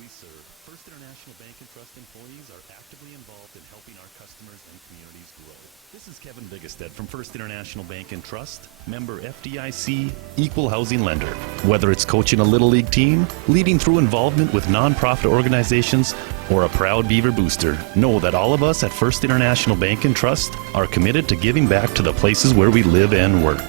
we serve, First International Bank and Trust employees are actively involved in helping our customers and communities grow. This is Kevin Biggestead from First International Bank and Trust, member FDIC, equal housing lender. Whether it's coaching a Little League team, leading through involvement with nonprofit organizations, or a proud Beaver booster, know that all of us at First International Bank and Trust are committed to giving back to the places where we live and work.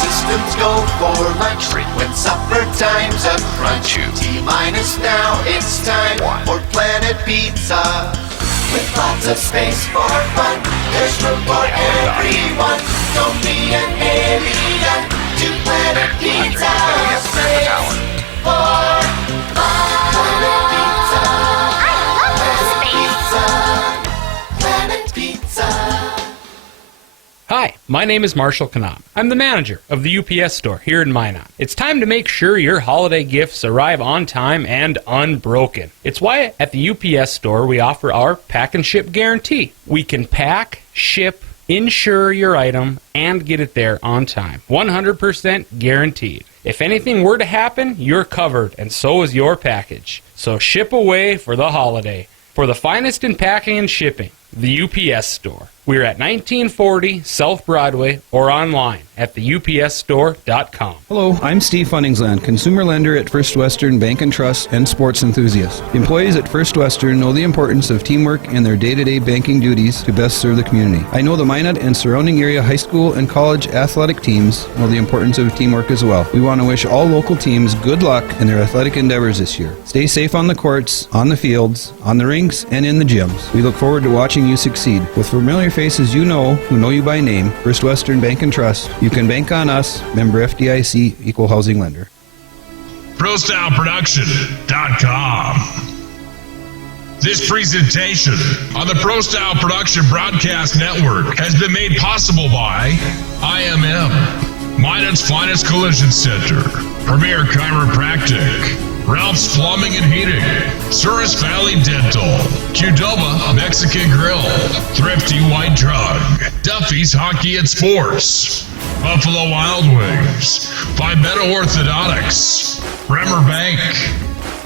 Systems go for lunch. Frequent supper time's a crunch. T-minus now, it's time for Planet Pizza. With lots of space for fun, there's room for everyone. Don't be an alien to Planet Pizza. Space for fun. Planet Pizza. Planet Pizza. Planet Pizza. Hi, my name is Marshall Knop. I'm the manager of the UPS store here in Minot. It's time to make sure your holiday gifts arrive on time and unbroken. It's why at the UPS store we offer our pack and ship guarantee. We can pack, ship, insure your item, and get it there on time. 100% guaranteed. If anything were to happen, you're covered, and so is your package. So ship away for the holiday. For the finest in packing and shipping, the UPS store. We're at 1940 South Broadway or online at theupsstore.com. Hello, I'm Steve Funningsland, consumer lender at First Western Bank and Trust and sports enthusiast. Employees at First Western know the importance of teamwork in their day-to-day banking duties to best serve the community. I know the Minot and surrounding area high school and college athletic teams know the importance of teamwork as well. We want to wish all local teams good luck in their athletic endeavors this year. Stay safe on the courts, on the fields, on the rinks, and in the gyms. We look forward to watching you succeed. With familiar faces you know, who know you by name, First Western Bank and Trust, you can bank on us, member FDIC, equal housing lender. ProStyleProduction.com. This presentation on the ProStyle Production Broadcast Network has been made possible by IMM, Minot's Finest Collision Center, Premier Chiropractic, Ralph's Plumbing and Heating, Souris Valley Dental, Qdoba Mexican Grill, Thrifty White Drug, Duffy's Hockey and Sports, Buffalo Wild Wings, Vibetta Orthodontics, Bremer Bank,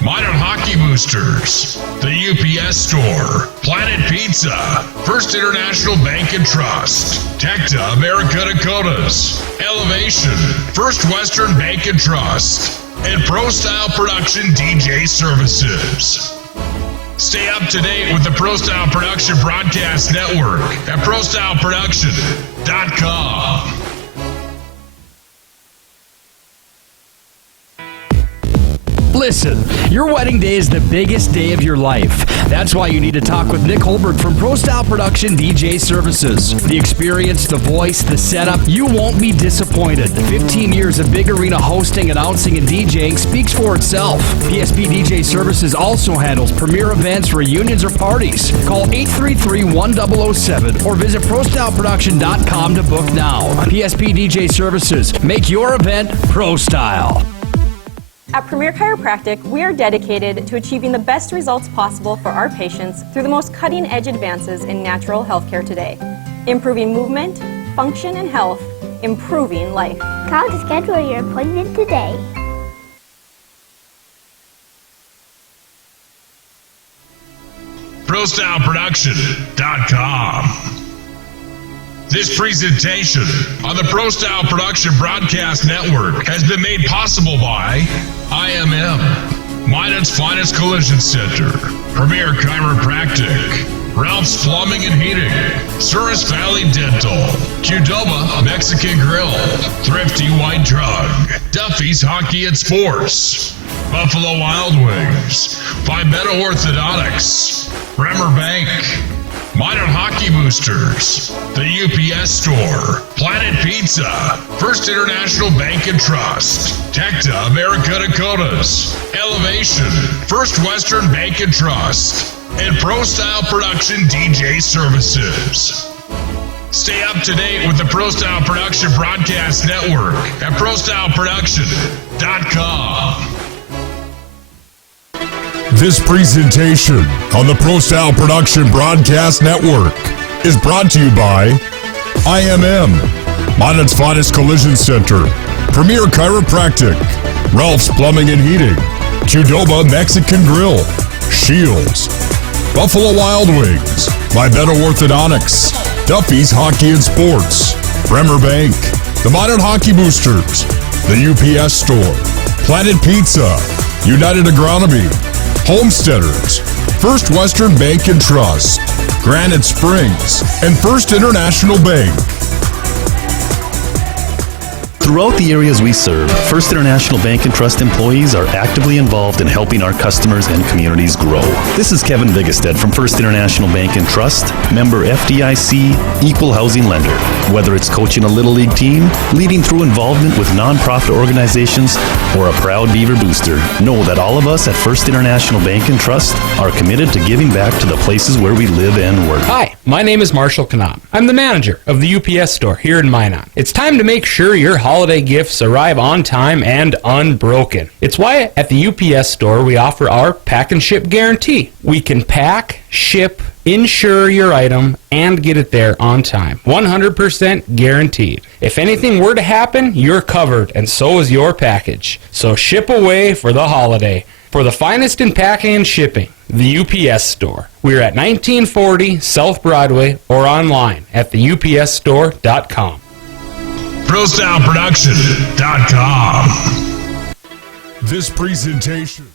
Minot Hockey Boosters, the UPS Store, Planet Pizza, First International Bank and Trust, Tecta America Dakotas, Elevation, First Western Bank and Trust, and ProStyle Production DJ Services. Stay up to date with the ProStyle Production Broadcast Network at ProStyleProduction.com. Listen, your wedding day is the biggest day of your life. That's why you need to talk with Nick Holbert from ProStyle Production DJ Services. The experience, the voice, the setup, you won't be disappointed. 15 years of big arena hosting, announcing, and DJing speaks for itself. PSP DJ Services also handles premier events, reunions, or parties. Call 833-1007 or visit ProStyleProduction.com to book now. PSP DJ Services, make your event ProStyle. At Premier Chiropractic, we are dedicated to achieving the best results possible for our patients through the most cutting-edge advances in natural healthcare today. Improving movement, function, and health, improving life. Call to schedule your appointment today. ProStyleProduction.com. This presentation on the ProStyle Production Broadcast Network has been made possible by IMM, Minot's Finest Collision Center, Premier Chiropractic, Ralph's Plumbing and Heating, Souris Valley Dental, Qdoba Mexican Grill, Thrifty White Drug, Duffy's Hockey and Sports, Buffalo Wild Wings, Vibetta Orthodontics, Bremer Bank, Minot Hockey Boosters, the UPS Store, Planet Pizza, First International Bank and Trust, Tecta America Dakotas, Elevation, First Western Bank and Trust, and ProStyle Production DJ Services. Stay up to date with the ProStyle Production Broadcast Network at ProStyleProduction.com. This presentation on the ProStyle Production Broadcast Network is brought to you by IMM, Minot's Finest Collision Center, Premier Chiropractic, Ralph's Plumbing and Heating, Qdoba Mexican Grill, Shields, Buffalo Wild Wings, Libedo Orthodontics, Duffy's Hockey and Sports, Bremer Bank, the Minot Hockey Boosters, the UPS Store, Planet Pizza, United Agronomy, Homesteaders, First Western Bank and Trust, Granite Springs, and First International Bank. Throughout the areas we serve, First International Bank and Trust employees are actively involved in helping our customers and communities grow. This is Kevin Bigestead from First International Bank and Trust, member FDIC, equal housing lender. Whether it's coaching a Little League team, leading through involvement with nonprofit organizations, or a proud Beaver booster, know that all of us at First International Bank and Trust are committed to giving back to the places where we live and work. Hi, my name is Marshall Knopp. I'm the manager of the UPS store here in Minot. It's time to make sure your holiday gifts arrive on time and unbroken. It's why at the UPS store we offer our pack and ship guarantee. We can pack, ship, insure your item, and get it there on time. 100% guaranteed. If anything were to happen, you're covered, and so is your package. So ship away for the holiday. For the finest in packing and shipping, the UPS store. We're at 1940 South Broadway or online at theupsstore.com. ProStyleProduction.com. This presentation.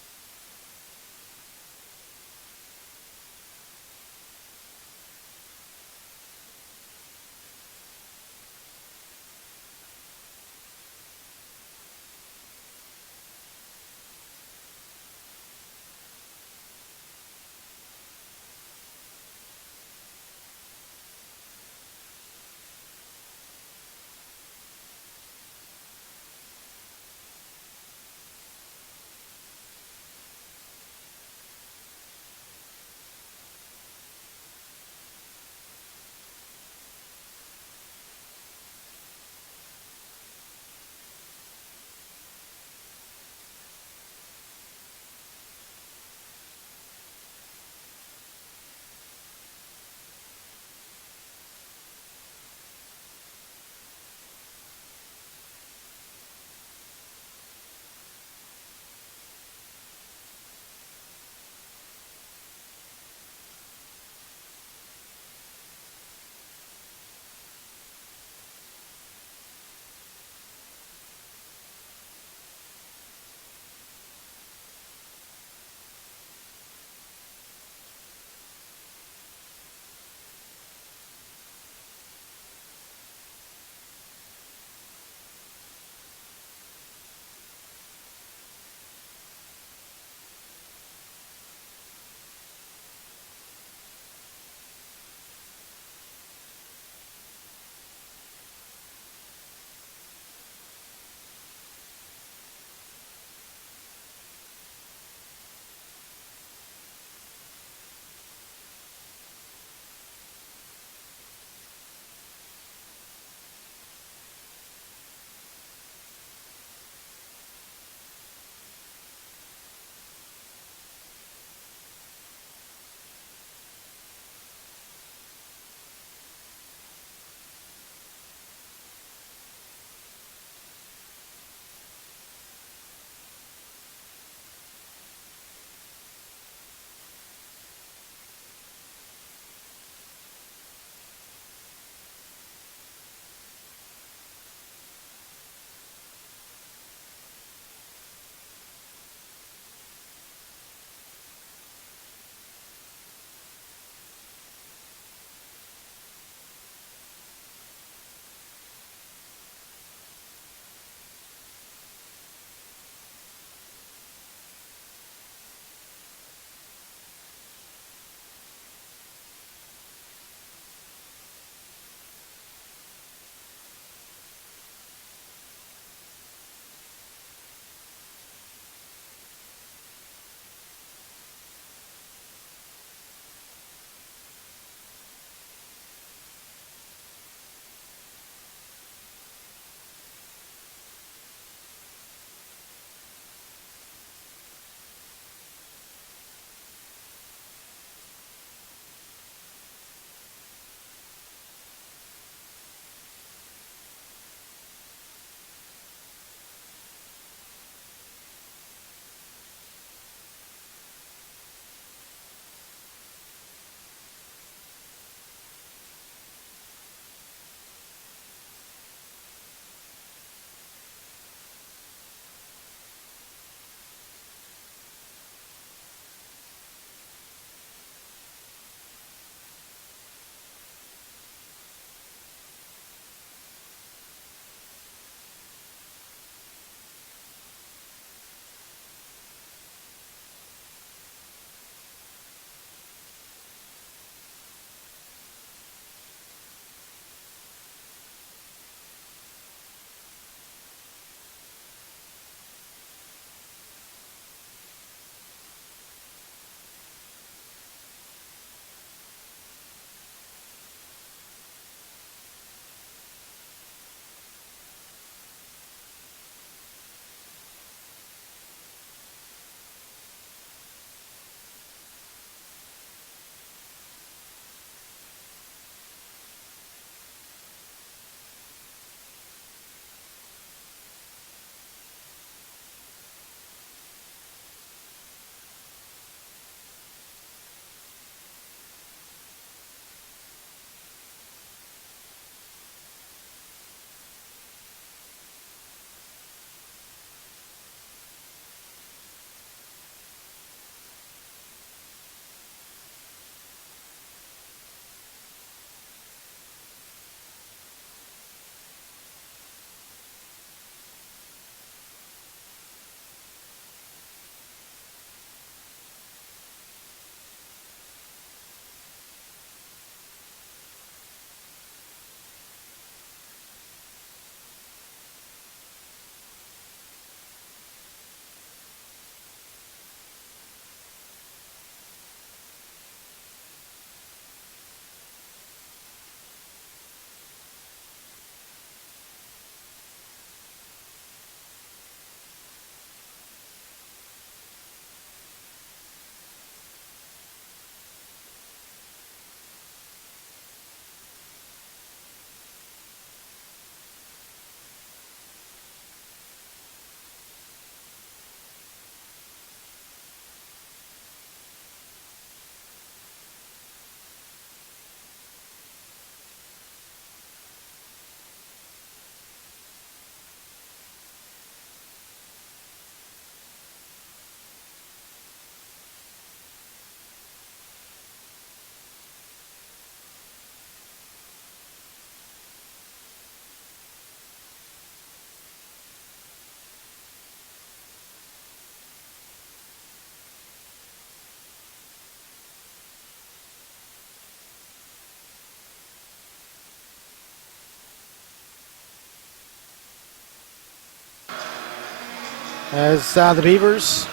as the Beavers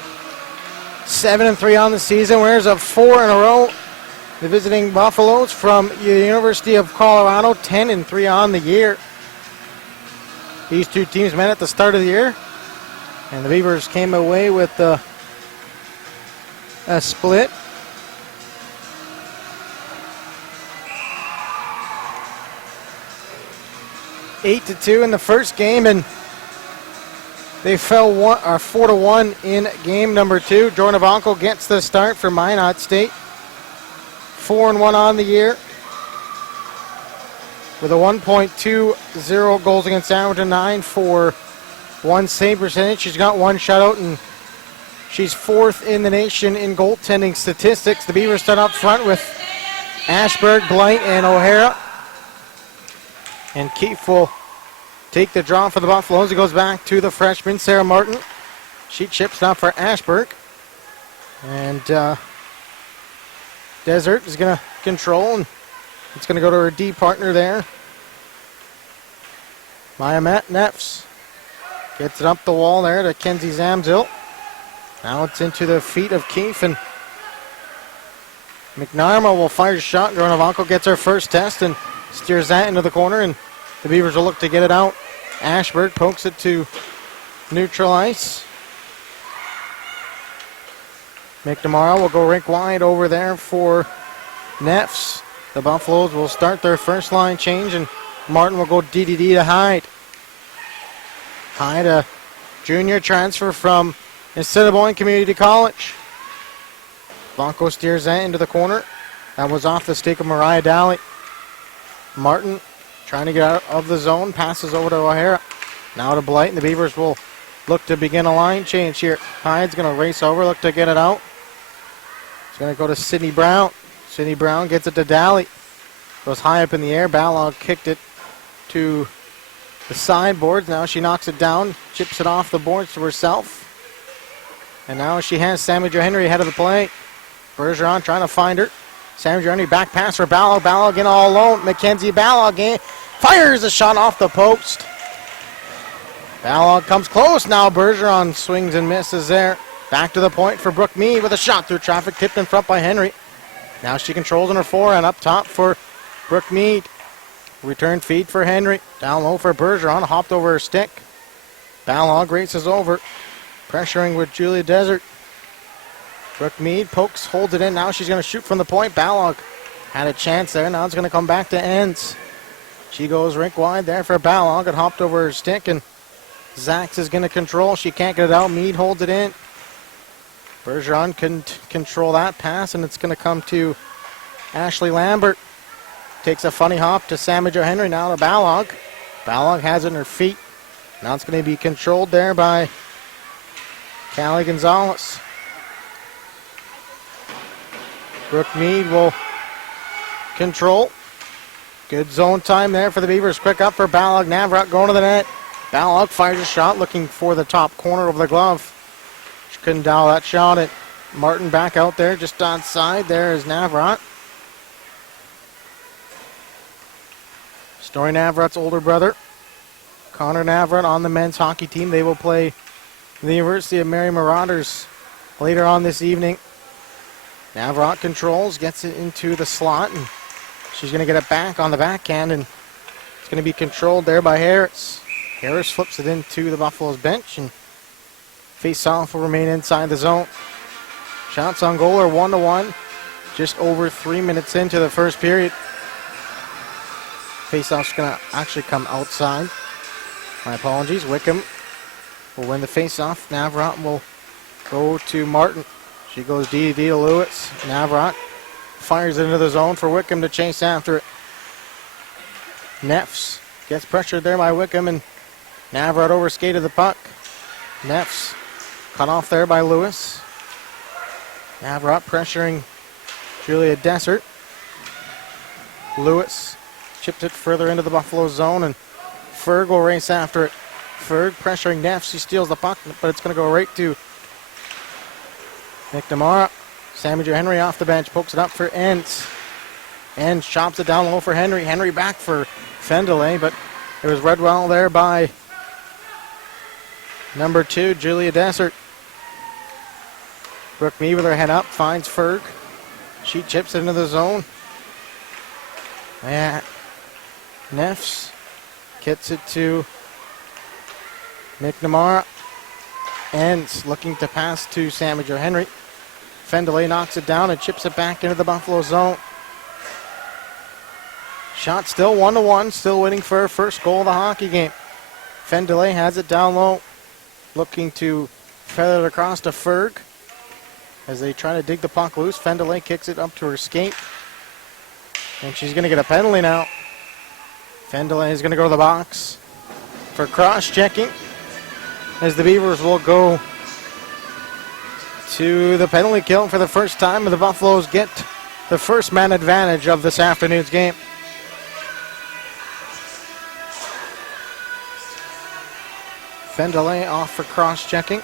7-3 on the season. Where's a 4 in a row. The visiting Buffaloes from the University of Colorado, 10-3 on the year. These two teams met at the start of the year, and the Beavers came away with a split. Eight to 2 in the first game, and they fell 4-1 in game number 2. Jordan Vonko gets the start for Minot State. 4-1 on the year, with a 1.20 goals against average and 9-4-1 save percentage. She's got one shutout, and she's 4th in the nation in goaltending statistics. The Beavers start up front with Ashberg, Blight, and O'Hara. And Keefe will take the draw for the Buffaloes. It goes back to the freshman, Sarah Martin. She chips up for Ashberg. And Desert is going to control, and it's going to go to her D partner there. Maya Neffs gets it up the wall there to Kenzie Zamzil. Now it's into the feet of Keefe, and McNarma will fire a shot. Jordan gets her first test and steers that into the corner, and the Beavers will look to get it out. Ashberg pokes it to neutral ice. McNamara will go rink wide over there for Neffs. The Buffaloes will start their first line change, and Martin will go DDD to Hyde. Hyde, a junior transfer from Assiniboine Community College. Vonko steers that into the corner. That was off the stick of Mariah Daly. Martin trying to get out of the zone, passes over to O'Hara. Now to Blight, and the Beavers will look to begin a line change here. Hyde's going to race over, look to get it out. It's going to go to Sydney Brown. Sydney Brown gets it to Daly. Goes high up in the air. Balog kicked it to the sideboards. Now she knocks it down, chips it off the boards to herself. And now she has Sammy Jo Henry ahead of the play. Bergeron trying to find her. Sammy Jo Henry back pass for Balog. Balog in all alone. Mackenzie Balog fires a shot off the post. Balog comes close now. Bergeron swings and misses there. Back to the point for Brooke Mead with a shot through traffic, tipped in front by Henry. Now she controls in her forehand up top for Brooke Mead. Return feed for Henry. Down low for Bergeron, hopped over her stick. Balog races over, pressuring with Julia Desert. Brooke Mead pokes, holds it in. Now she's going to shoot from the point. Balog had a chance there. Now it's going to come back to ends. She goes rink wide there for Balog. It hopped over her stick, and Zax is going to control. She can't get it out. Mead holds it in. Bergeron can control that pass, and it's going to come to Ashley Lambert. Takes a funny hop to Sammy Jo Henry, now to Balog. Balog has it in her feet. Now it's going to be controlled there by Callie Gonzalez. Brooke Mead will control. Good zone time there for the Beavers. Quick up for Balog. Navrat going to the net. Balog fires a shot, looking for the top corner of the glove. She couldn't dial that shot. It Martin back out there, just onside. There is Navrat. Story Navrat's older brother, Connor Navrat, on the men's hockey team. They will play the University of Mary Marauders later on this evening. Navrat controls, gets it into the slot, and she's going to get it back on the backhand, and it's going to be controlled there by Harris. Harris flips it into the Buffalo's bench, and face-off will remain inside the zone. Shots on goal are 1-1, just over 3 minutes into the first period. Face-off's going to actually come outside. My apologies. Wickham will win the face-off. Navrat will go to Martin. She goes DDD to Lewis. Navrat fires it into the zone for Wickham to chase after it. Neffs gets pressured there by Wickham, and Navrat overskated the puck. Neffs cut off there by Lewis. Navrat pressuring Julia Dessert. Lewis chipped it further into the Buffalo zone, and Ferg will race after it. Ferg pressuring Neffs. She steals the puck, but it's going to go right to McNamara. Sammy Jo Henry off the bench, pokes it up for Ents. Ents chops it down low for Henry. Henry back for Fendelay, but it was read well there by Number 2, Julia Dessert. Brooke Mead with her head up, finds Ferg. She chips it into the zone. Yeah. Neffs gets it to McNamara. Ends looking to pass to Sammy Jo Henry. Fendelay knocks it down and chips it back into the Buffalo zone. Shot still 1-1, still waiting for her first goal of the hockey game. Fendelay has it down low, looking to feather it across to Ferg. As they try to dig the puck loose, Fendelay kicks it up to her skate. And she's going to get a penalty now. Fendelay is going to go to the box for cross-checking, as the Beavers will go to the penalty kill for the first time, and the Buffaloes get the first man advantage of this afternoon's game. Fendelay off for cross-checking.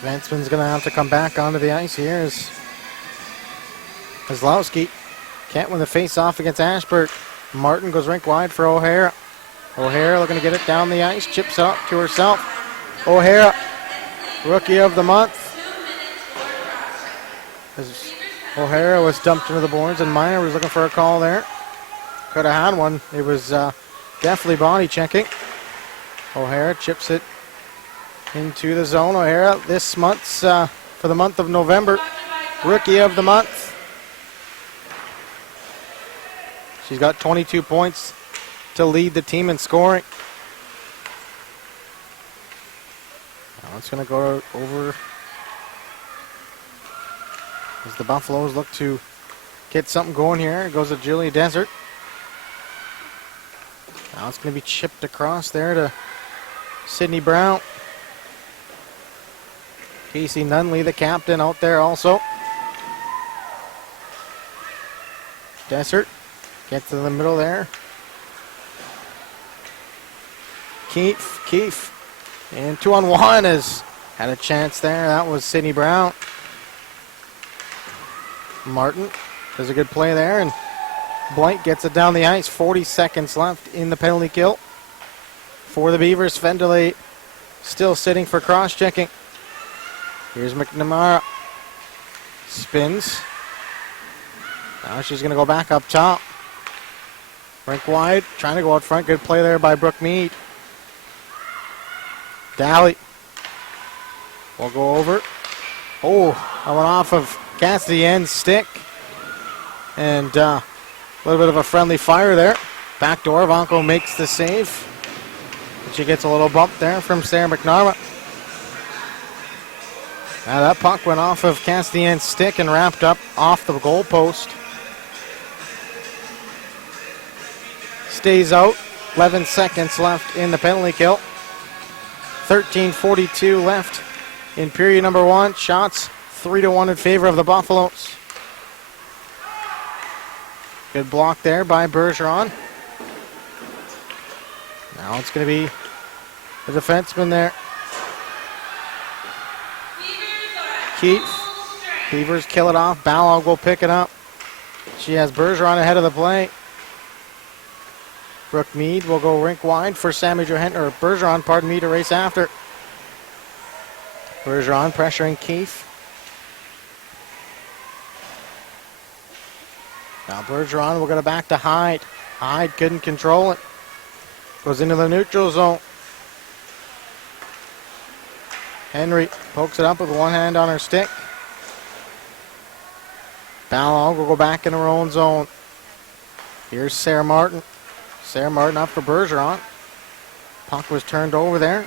Defenseman's going to have to come back onto the ice here as Kozlowski can't win the face-off against Ashburn. Martin goes rink wide for O'Hara. O'Hara looking to get it down the ice, chips up to herself. O'Hara, Rookie of the Month. As O'Hara was dumped into the boards, and Minor was looking for a call there. Could have had one. It was definitely body checking. O'Hara chips it into the zone. O'Hara this month's, for the month of November, Rookie of the Month. She's got 22 points to lead the team in scoring. Now it's going to go over as the Buffaloes look to get something going here. It goes to Julia Dessert. Now it's going to be chipped across there to Sydney Brown. Casey Nunley, the captain, out there also. Dessert gets in the middle there. Keefe. And 2-on-1 has had a chance there. That was Sydney Brown. Martin does a good play there, and Blight gets it down the ice. 40 seconds left in the penalty kill for the Beavers. Fendelay still sitting for cross-checking. Here's McNamara. Spins. Now she's going to go back up top. Rink wide, trying to go out front. Good play there by Brooke Mead. Daly will go over. Oh, that went off of Cassidy N's stick. And a little bit of a friendly fire there. Backdoor, Vanko makes the save. And she gets a little bump there from Sarah McNarma. Now that puck went off of Cassidy N's stick and wrapped up off the goal post. Stays out. 11 seconds left in the penalty kill. 13:42 left in period number 1. Shots 3-1 in favor of the Buffaloes. Good block there by Bergeron. Now it's going to be the defenseman there. Keefe. Beavers kill it off. Balog will pick it up. She has Bergeron ahead of the play. Brooke Mead will go rink wide for Sammy or Bergeron, pardon me, to race after. Bergeron pressuring Keefe. Now Bergeron will get it back to Hyde. Hyde couldn't control it. Goes into the neutral zone. Henry pokes it up with one hand on her stick. Balog will go back in her own zone. Here's Sarah Martin. Sarah Martin up for Bergeron. Puck was turned over there.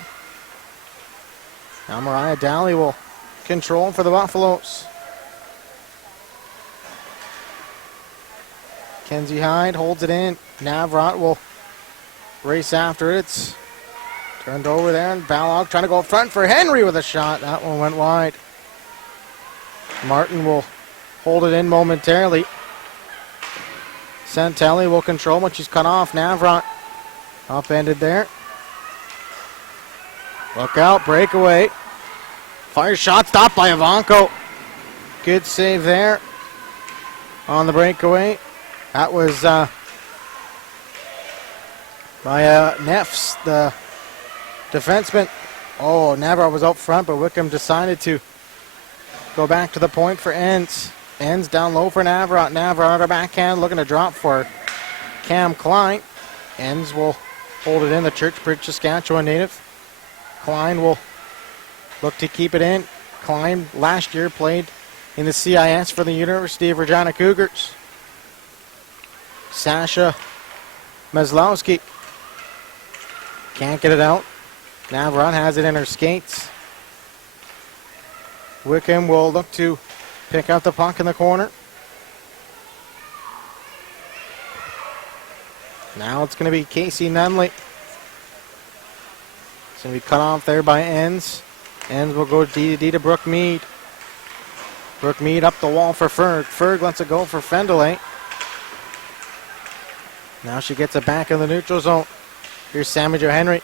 Now Mariah Daly will control for the Buffaloes. Kenzie Hyde holds it in. Navrot will race after it. It's turned over there, and Balog trying to go up front for Henry with a shot. That one went wide. Martin will hold it in momentarily. Santelli will control when she's cut off. Navrat upended there. Look out, breakaway. Fire shot stopped by Ivanko. Good save there on the breakaway. That was by Neffs, the defenseman. Oh, Navrat was out front, but Wickham decided to go back to the point for Enns. Enns down low for Navrat. Navrat on her backhand, looking to drop for Cam Klein. Enns will hold it in, the Churchbridge, Saskatchewan native. Klein will look to keep it in. Klein last year played in the CIS for the University of Regina Cougars. Sasha Maslowski can't get it out. Navrat has it in her skates. Wickham will look to pick up the puck in the corner. Now it's going to be Casey Nunley. It's going to be cut off there by Enns. Enns will go D to Brooke Mead. Brooke Mead up the wall for Ferg. Ferg lets it go for Fendelay. Now she gets it back in the neutral zone. Here's Sammy Jo Henry.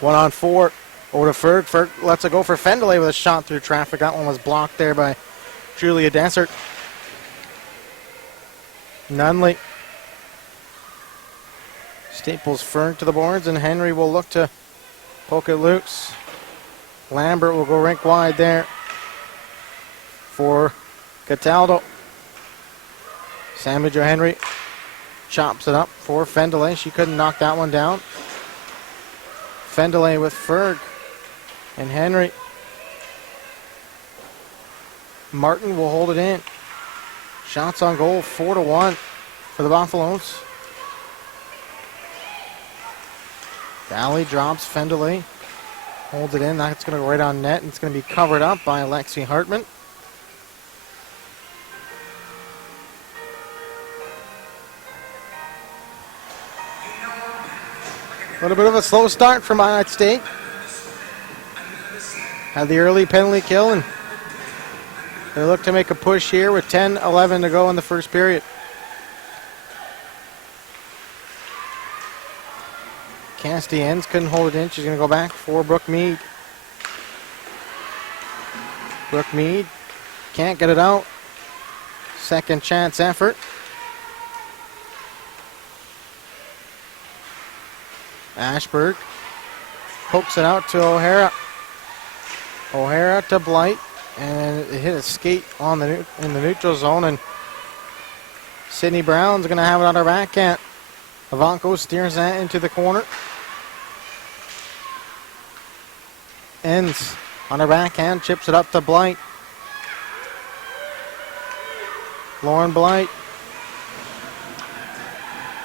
1-on-4. Over to Ferg. Ferg lets it go for Fendelay with a shot through traffic. That one was blocked there by Julia Dessert. Nunley staples Ferg to the boards, and Henry will look to poke it loose. Lambert will go rink wide there for Cataldo. Sammy Jo Henry chops it up for Fendelay. She couldn't knock that one down. Fendelay with Ferg and Henry. Martin will hold it in. Shots on goal, 4-1 for the Buffaloes. Daly drops Fendelay. Holds it in. That's going to go right on net, and it's going to be covered up by Alexi Hartman. A little bit of a slow start for Minot State. Had the early penalty kill, and they look to make a push here with 10-11 to go in the first period. Cassidy Enns couldn't hold it in. She's going to go back for Brooke Mead. Brooke Mead can't get it out. Second chance effort. Ashberg pokes it out to O'Hara. O'Hara to Blight, and it hit a skate on in the neutral zone, and Sydney Brown's going to have it on her backhand. Ivanko steers that into the corner. Enns on her backhand, chips it up to Blight. Lauren Blight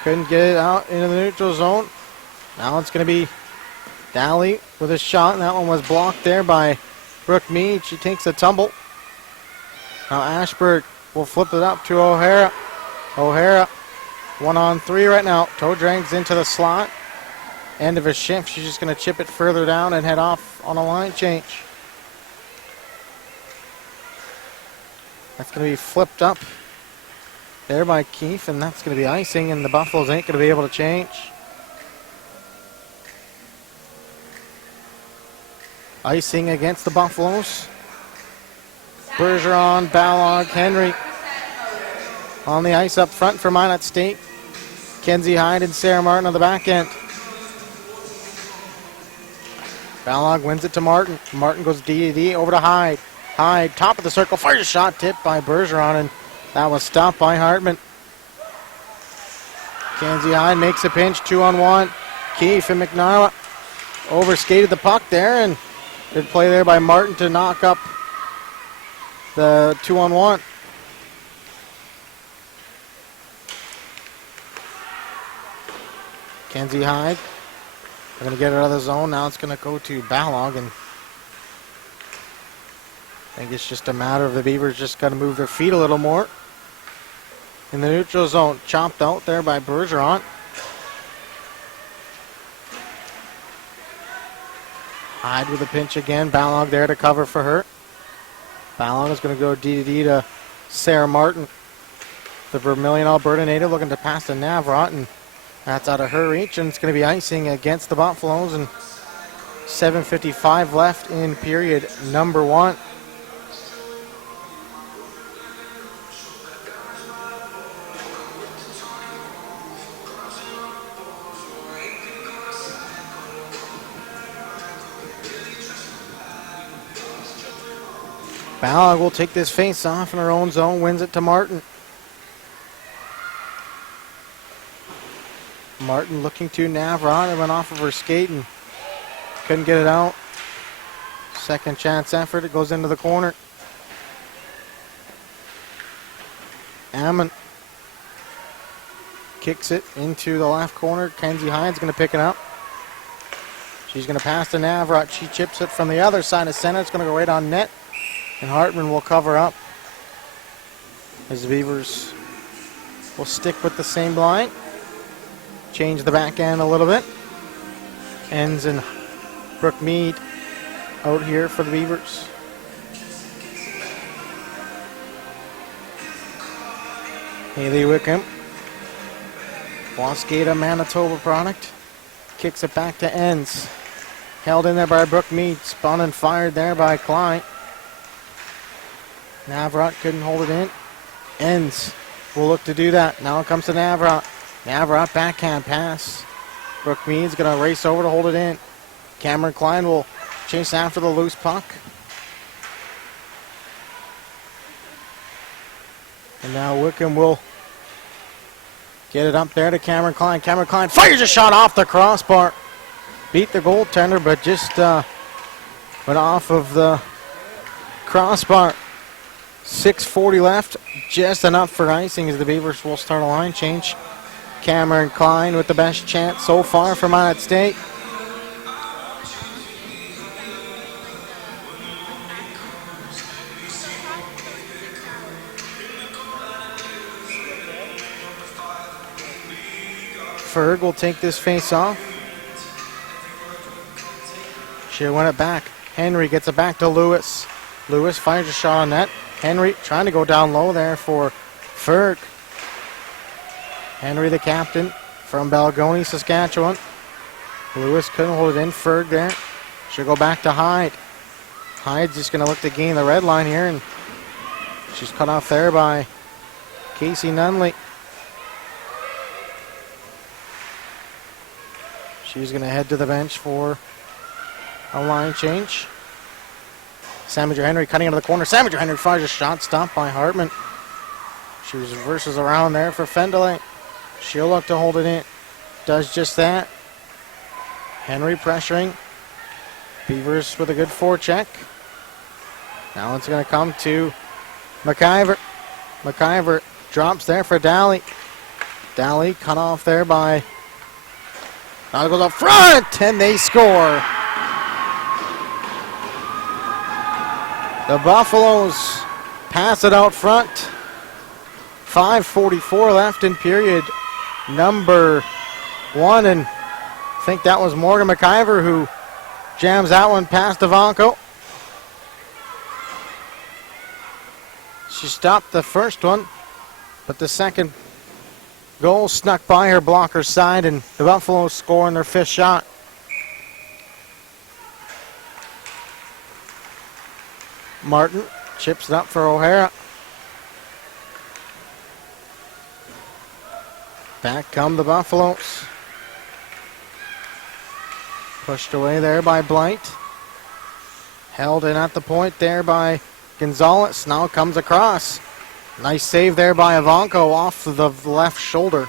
couldn't get it out into the neutral zone. Now it's going to be Daly with a shot, and that one was blocked there by Brooke Mead. She takes a tumble. Now Ashberg will flip it up to O'Hara. O'Hara 1-on-3 right now. Toe drags into the slot. End of a shift. She's just going to chip it further down and head off on a line change. That's going to be flipped up there by Keefe, and that's going to be icing, and the Buffaloes ain't going to be able to change. Icing against the Buffaloes. Bergeron, Ballog, Henry on the ice up front for Minot State. Kenzie Hyde and Sarah Martin on the back end. Ballog wins it to Martin. Martin goes D over to Hyde. Hyde, top of the circle, fires a shot, tipped by Bergeron, and that was stopped by Hartman. Kenzie Hyde makes a pinch, 2-on-1. Keefe and McNarla overskated the puck there, and good play there by Martin to knock up the 2-on-1. Kenzie Hyde. They're going to get it out of the zone. Now it's going to go to Ballog, and I think it's just a matter of the Beavers just got to move their feet a little more. In the neutral zone, chopped out there by Bergeron. Hyde with a pinch again. Ballog there to cover for her. Ballog is going to go D to Sarah Martin, the Vermilion, Alberta native, looking to pass to Navrot, and that's out of her reach, and it's going to be icing against the Buffaloes, and 7:55 left in period number 1. Balog will take this face off in her own zone, wins it to Martin. Martin looking to Navrot. It went off of her skate and couldn't get it out. Second chance effort. It goes into the corner. Ammon kicks it into the left corner. Kenzie Hyde's going to pick it up. She's going to pass to Navrot. She chips it from the other side of center. It's going to go right on net. And Hartman will cover up as the Beavers will stick with the same line. Change the back end a little bit. Ends in Brooke Mead out here for the Beavers. Haley Wickham, Wascata, Manitoba product. Kicks it back to Ends. Held in there by Brooke Mead. Spun and fired there by Klein. Navrot couldn't hold it in. Ends will look to do that. Now it comes to Navrot. Navrot backhand pass. Brooke Mead's going to race over to hold it in. Cameron Klein will chase after the loose puck. And now Wickham will get it up there to Cameron Klein. Cameron Klein fires a shot off the crossbar. Beat the goaltender, but just went off of the crossbar. 6:40 left, just enough for icing as the Beavers will start a line change. Cameron Klein with the best chance so far for Minot State. Ferg will take this face off. She'll win it back. Henry gets it back to Lewis. Lewis fires a shot on net. Henry trying to go down low there for Ferg. Henry, the captain from Balgony, Saskatchewan. Lewis couldn't hold it in. Ferg there. She'll go back to Hyde. Hyde's just going to look to gain the red line here, and she's cut off there by Casey Nunley. She's going to head to the bench for a line change. Samager Henry cutting into the corner. Samager Henry fires a shot, stopped by Hartman. She reverses around there for Fendelay. She'll look to hold it in. Does just that. Henry pressuring. Beavers with a good forecheck. Now it's going to come to McIver. McIver drops there for Daly. Daly cut off there by... Now it goes up front, and they score. The Buffaloes pass it out front. 5:44 left in period number 1, and I think that was Morgan McIver who jams that one past Ivanko. She stopped the first one, but the second goal snuck by her blocker's side, and the Buffaloes score on their 5th shot. Martin chips it up for O'Hara. Back come the Buffaloes. Pushed away there by Blight. Held in at the point there by Gonzalez. Now comes across. Nice save there by Ivanko off of the left shoulder.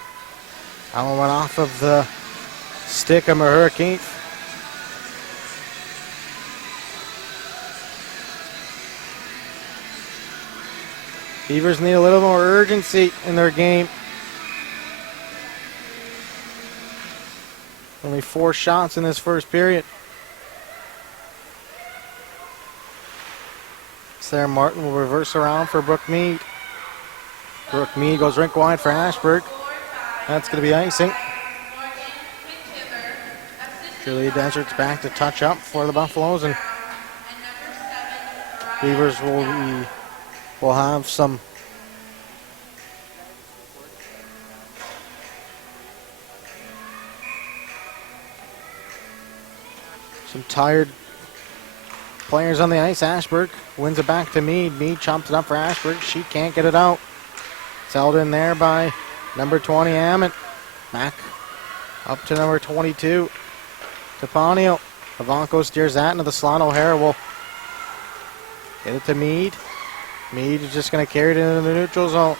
That one went off of the stick of Mahura Keefe. Beavers need a little more urgency in their game. Only 4 shots in this first period. Sarah Martin will reverse around for Brooke Mead. Brooke Mead goes rink wide for Ashburg. That's going to be icing. Julia Desert's back to touch up for the Buffaloes, and Beavers will have some Some tired players on the ice. Ashburg wins it back to Mead. Mead chomps it up for Ashburg. She can't get it out. It's held in there by number 20, Ammon. Back up to number 22, Tapanio. Ivanko steers that into the slot. O'Hara will get it to Mead. Mead is just going to carry it into the neutral zone.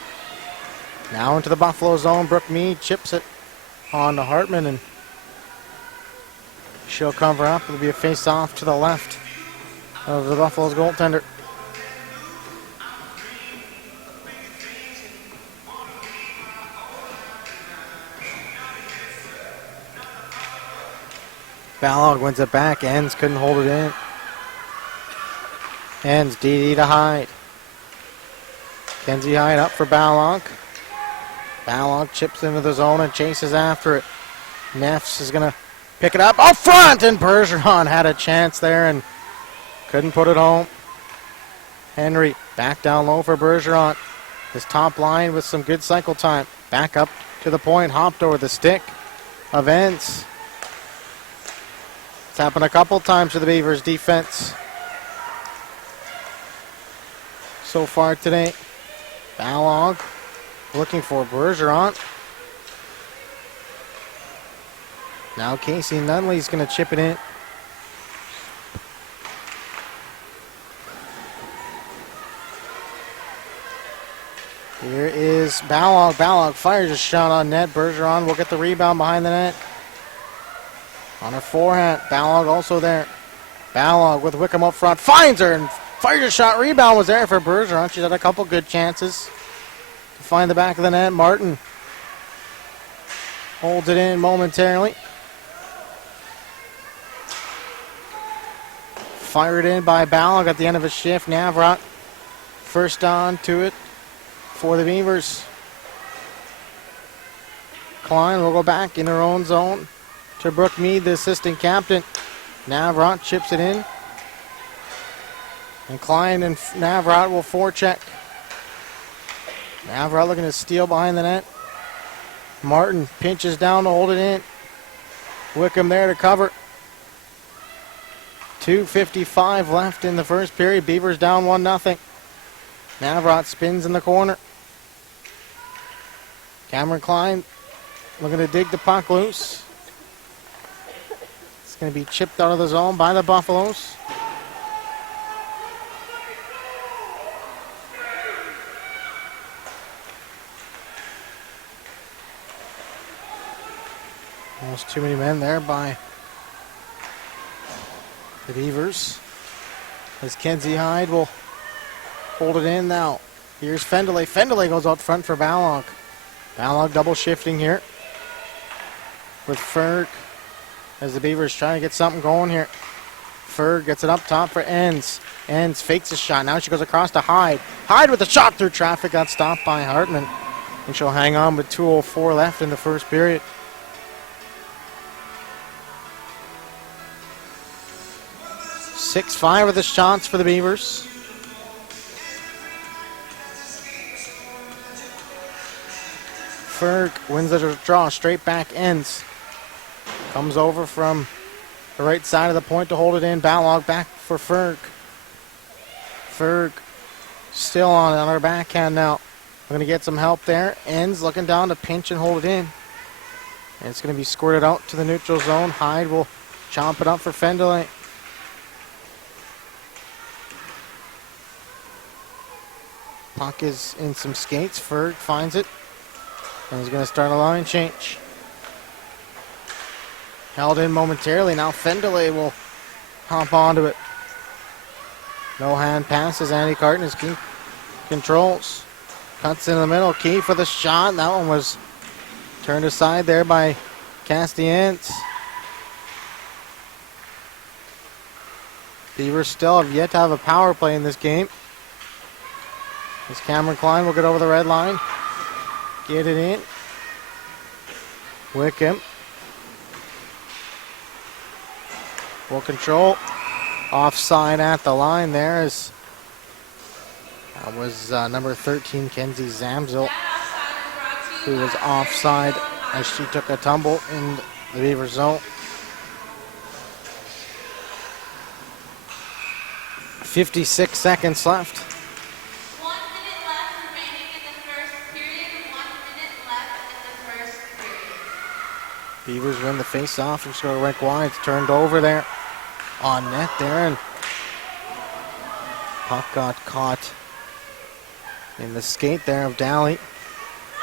Now into the Buffalo zone. Brooke Mead chips it on to Hartman, and she'll cover up. It'll be a face-off to the left of the Buffalo's goaltender. Balog wins it back. Enns couldn't hold it in. Enns DD to Hyde. Kenzie Hyde up for Balog. Balog chips into the zone and chases after it. Neffs is going to pick it up up front, and Bergeron had a chance there and couldn't put it home. Henry back down low for Bergeron. His top line with some good cycle time. Back up to the point, hopped over the stick of Enns. It's happened a couple times to the Beavers defense so far today. Balog looking for Bergeron. Now Casey Nunley's going to chip it in. Here is Balog. Balog fires a shot on net. Bergeron will get the rebound behind the net. On her forehand, Balog also there. Balog with Wickham up front, finds her and fires a shot. Rebound was there for Bergeron. She's had a couple good chances to find the back of the net. Martin holds it in momentarily. Fired in by Balog at the end of a shift. Navrat first on to it for the Beavers. Klein will go back in her own zone to Brooke Mead, the assistant captain. Navrat chips it in. And Klein and Navrat will forecheck. Navrat looking to steal behind the net. Martin pinches down to hold it in. Wickham there to cover. 2:55 left in the first period. Beavers down 1-0. Navrat spins in the corner. Cameron Klein looking to dig the puck loose. It's going to be chipped out of the zone by the Buffaloes. Almost too many men there by the Beavers. As Kenzie Hyde will hold it in now. Here's Fendeley. Fendeley goes out front for Balog. Balog double shifting here with Ferg as the Beavers trying to get something going here. Ferg gets it up top for Enns. Enns fakes a shot. Now she goes across to Hyde. Hyde with a shot through traffic. Got stopped by Hartman. And she'll hang on with 2:04 left in the first period. .65 of the shots for the Beavers. Ferg wins the draw. Straight back Enns. Comes over from the right side of the point to hold it in. Balog back for Ferg. Ferg still on her backhand now. We're going to get some help there. Enns looking down to pinch and hold it in. And it's going to be squirted out to the neutral zone. Hyde will chomp it up for Fendeley. Puck is in some skates. Ferg finds it. And he's going to start a line change. Held in momentarily. Now Fendeley will hop onto it. No hand passes. Andy Carton is key. Controls. Cuts in the middle. Key for the shot. That one was turned aside there by Castians. Beavers still have yet to have a power play in this game. As Cameron Klein will get over the red line. Get it in. Wickham will control. Offside at the line there as that was number 13, Kenzie Zamzil, who was offside as she took a tumble in the Beaver zone. 56 seconds left. 1 minute left remaining in the first period. 1 minute left in the first period. Beavers win the face-off and score rink wide. It's turned over there on net there, and puck got caught in the skate there of Daly.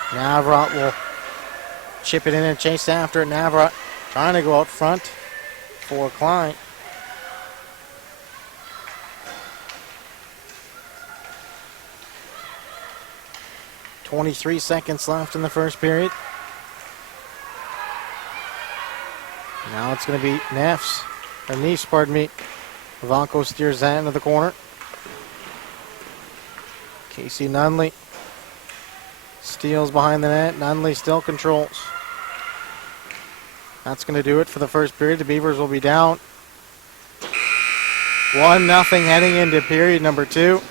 Navrat will chip it in and chase after it. Navrat trying to go out front for Klein. .23 seconds left in the first period. Now it's going to be Neves, pardon me. Ivanko steers that into the corner. Casey Nunley steals behind the net. Nunley still controls. That's going to do it for the first period. The Beavers will be down 1-0 heading into period number 2.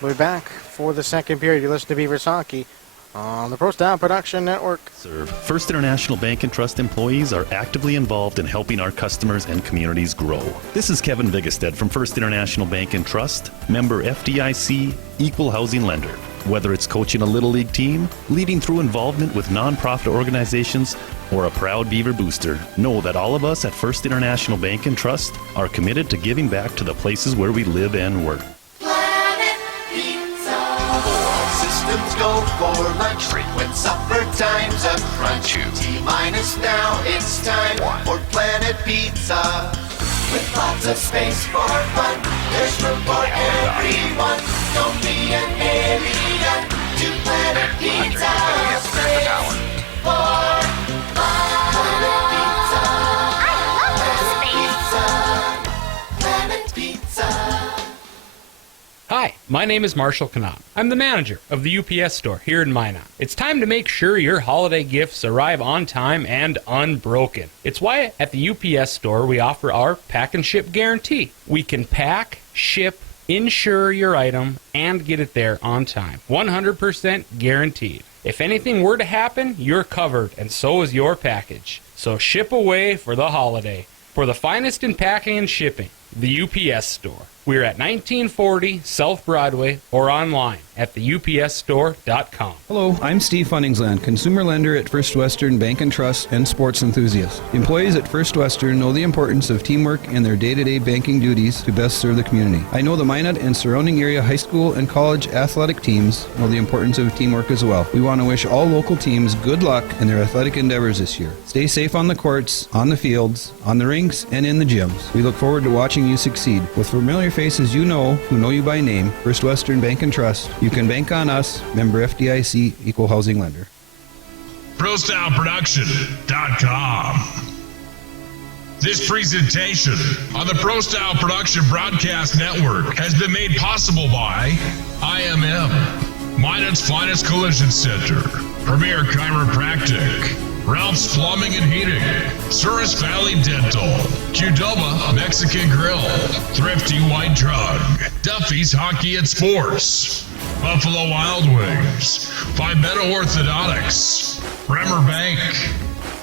We'll be back for the second period. You listen to Beavers Hockey on the Pro Style Production Network. First International Bank and Trust employees are actively involved in helping our customers and communities grow. This is Kevin Vigestead from First International Bank and Trust, member FDIC, equal housing lender. Whether it's coaching a Little League team, leading through involvement with nonprofit organizations, or a proud Beaver booster, know that all of us at First International Bank and Trust are committed to giving back to the places where we live and work. Planet Pizza. 4 systems go for lunch. Frequent supper time's a crunch. T-minus now, it's time for Planet Pizza. With lots of space for fun, there's room for everyone. Don't be an alien to Planet Pizza. Space for Planet Pizza. I love Planet Pizza. Hi, my name is Marshall Knott. I'm the manager of the UPS store here in Minot. It's time to make sure your holiday gifts arrive on time and unbroken. It's why at the UPS store we offer our pack and ship guarantee. We can pack, ship, insure your item, and get it there on time. 100% guaranteed. If anything were to happen, you're covered, and so is your package. So ship away for the holiday. For the finest in packing and shipping, the UPS store. We're at 1940 South Broadway or online at theupsstore.com. Hello, I'm Steve Funningsland, consumer lender at First Western Bank and Trust and sports enthusiast. Employees at First Western know the importance of teamwork in their day-to-day banking duties to best serve the community. I know the Minot and surrounding area high school and college athletic teams know the importance of teamwork as well. We want to wish all local teams good luck in their athletic endeavors this year. Stay safe on the courts, on the fields, on the rinks, and in the gyms. We look forward to watching you succeed. With familiar faces you know, who know you by name, First Western Bank and Trust, you can bank on us, member FDIC, equal housing lender. ProStyleProduction.com. This presentation on the Pro Style Production Broadcast Network has been made possible by IMM, Minot's Finest Collision Center, Premier Chiropractic, Ralph's Plumbing and Heating, Souris Valley Dental, Qdoba Mexican Grill, Thrifty White Drug, Duffy's Hockey and Sports, Buffalo Wild Wings, Pimento Orthodontics, Bremer Bank,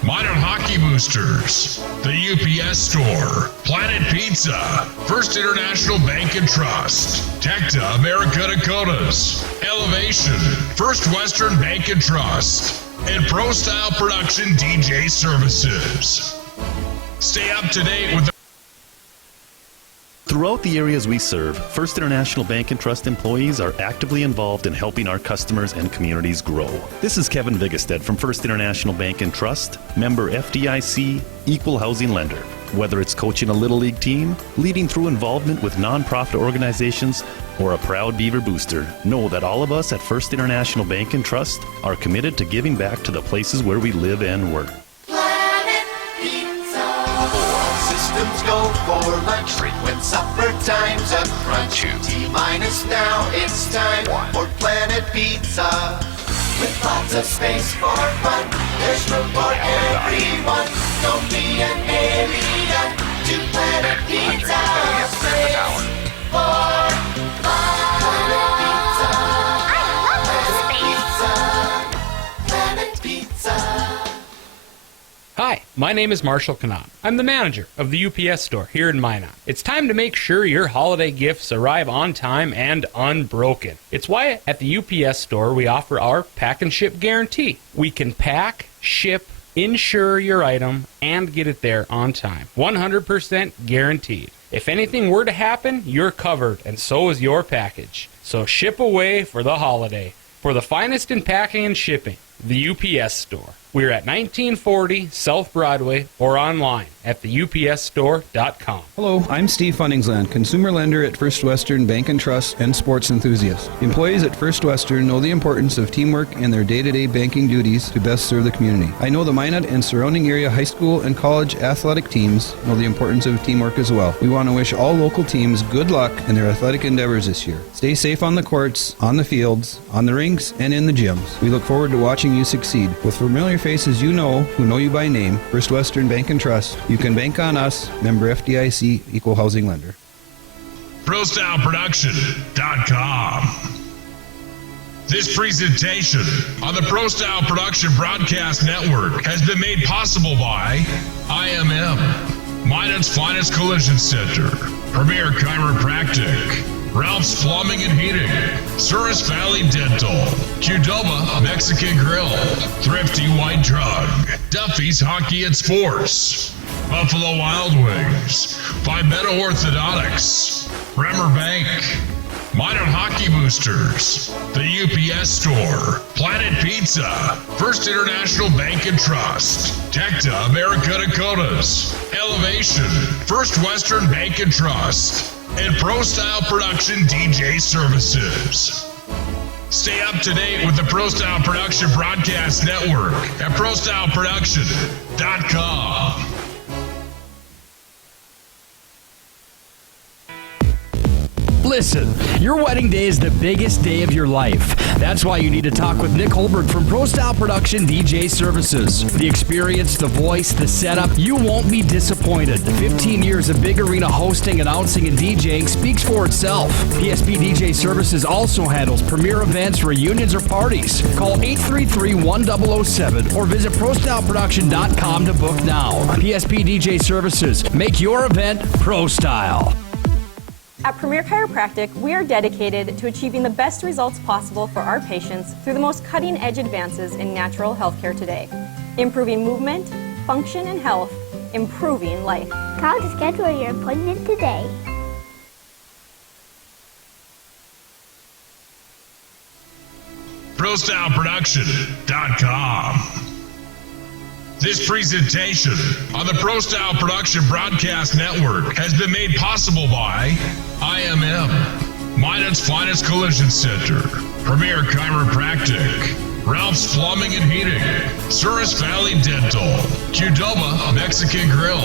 Minot Hockey Boosters, the UPS Store, Planet Pizza, First International Bank and Trust, Tecta America Dakotas, Elevation, First Western Bank and Trust, and Pro Style Production DJ Services. Stay up to date with the Throughout the areas we serve, First International Bank and Trust employees are actively involved in helping our customers and communities grow. This is Kevin Vigestead from First International Bank and Trust, member FDIC, equal housing lender. Whether it's coaching a Little League team, leading through involvement with nonprofit organizations, or a proud Beaver booster, know that all of us at First International Bank and Trust are committed to giving back to the places where we live and work. Planet Pizza. 4 systems go for lunch. Frequent supper time's a crunch. T-minus now, it's time for Planet Pizza. With lots of space for fun, there's room for everyone. Don't be an alien to Planet Pizza. Space for Planet Pizza. I love Planet Pizza. Planet Pizza. Hi, my name is Marshall Knott. I'm the manager of the UPS store here in Minot. It's time to make sure your holiday gifts arrive on time and unbroken. It's why at the UPS store we offer our pack and ship guarantee. We can pack, ship, insure your item, and get it there on time. 100% guaranteed. If anything were to happen, you're covered, and so is your package. So ship away for the holiday. For the finest in packing and shipping, the UPS store. We're at 1940 South Broadway or online at theupsstore.com. Hello, I'm Steve Funningsland, consumer lender at First Western Bank and Trust and sports enthusiast. Employees at First Western know the importance of teamwork in their day-to-day banking duties to best serve the community. I know the Minot and surrounding area high school and college athletic teams know the importance of teamwork as well. We want to wish all local teams good luck in their athletic endeavors this year. Stay safe on the courts, on the fields, on the rinks, and in the gyms. We look forward to watching you succeed. With familiar faces you know, who know you by name, First Western Bank and Trust, you can bank on us, member FDIC, equal housing lender. ProStyleProduction.com. This presentation on the ProStyle Production Broadcast Network has been made possible by IMM, Minot's finest collision center, Premier Chiropractic, Ralph's Plumbing and Heating, Souris Valley Dental, Qdoba Mexican Grill, Thrifty White Drug, Duffy's Hockey and Sports, Buffalo Wild Wings, Pimento Orthodontics, Bremer Bank, Minot Hockey Boosters, the UPS Store, Planet Pizza, First International Bank and Trust, Tecta America Dakotas, Elevation, First Western Bank and Trust, and ProStyle Production DJ Services. Stay up to date with the ProStyle Production Broadcast Network at ProStyleProduction.com. Listen, your wedding day is the biggest day of your life. That's why you need to talk with Nick Holbert from ProStyle Production DJ Services. The experience, the voice, the setup, you won't be disappointed. 15 years of big arena hosting, announcing, and DJing speaks for itself. PSP DJ Services also handles premier events, reunions, or parties. Call 833-1007 or visit ProStyleProduction.com to book now. PSP DJ Services. Make your event ProStyle. At Premier Chiropractic, we are dedicated to achieving the best results possible for our patients through the most cutting-edge advances in natural healthcare today. Improving movement, function, and health, improving life. Call to schedule your appointment today. ProStyleProduction.com. This presentation on the ProStyle Production Broadcast Network has been made possible by IMM, Minot's finest collision center, Premier Chiropractic, Ralph's Plumbing and Heating, Souris Valley Dental, Qdoba Mexican Grill,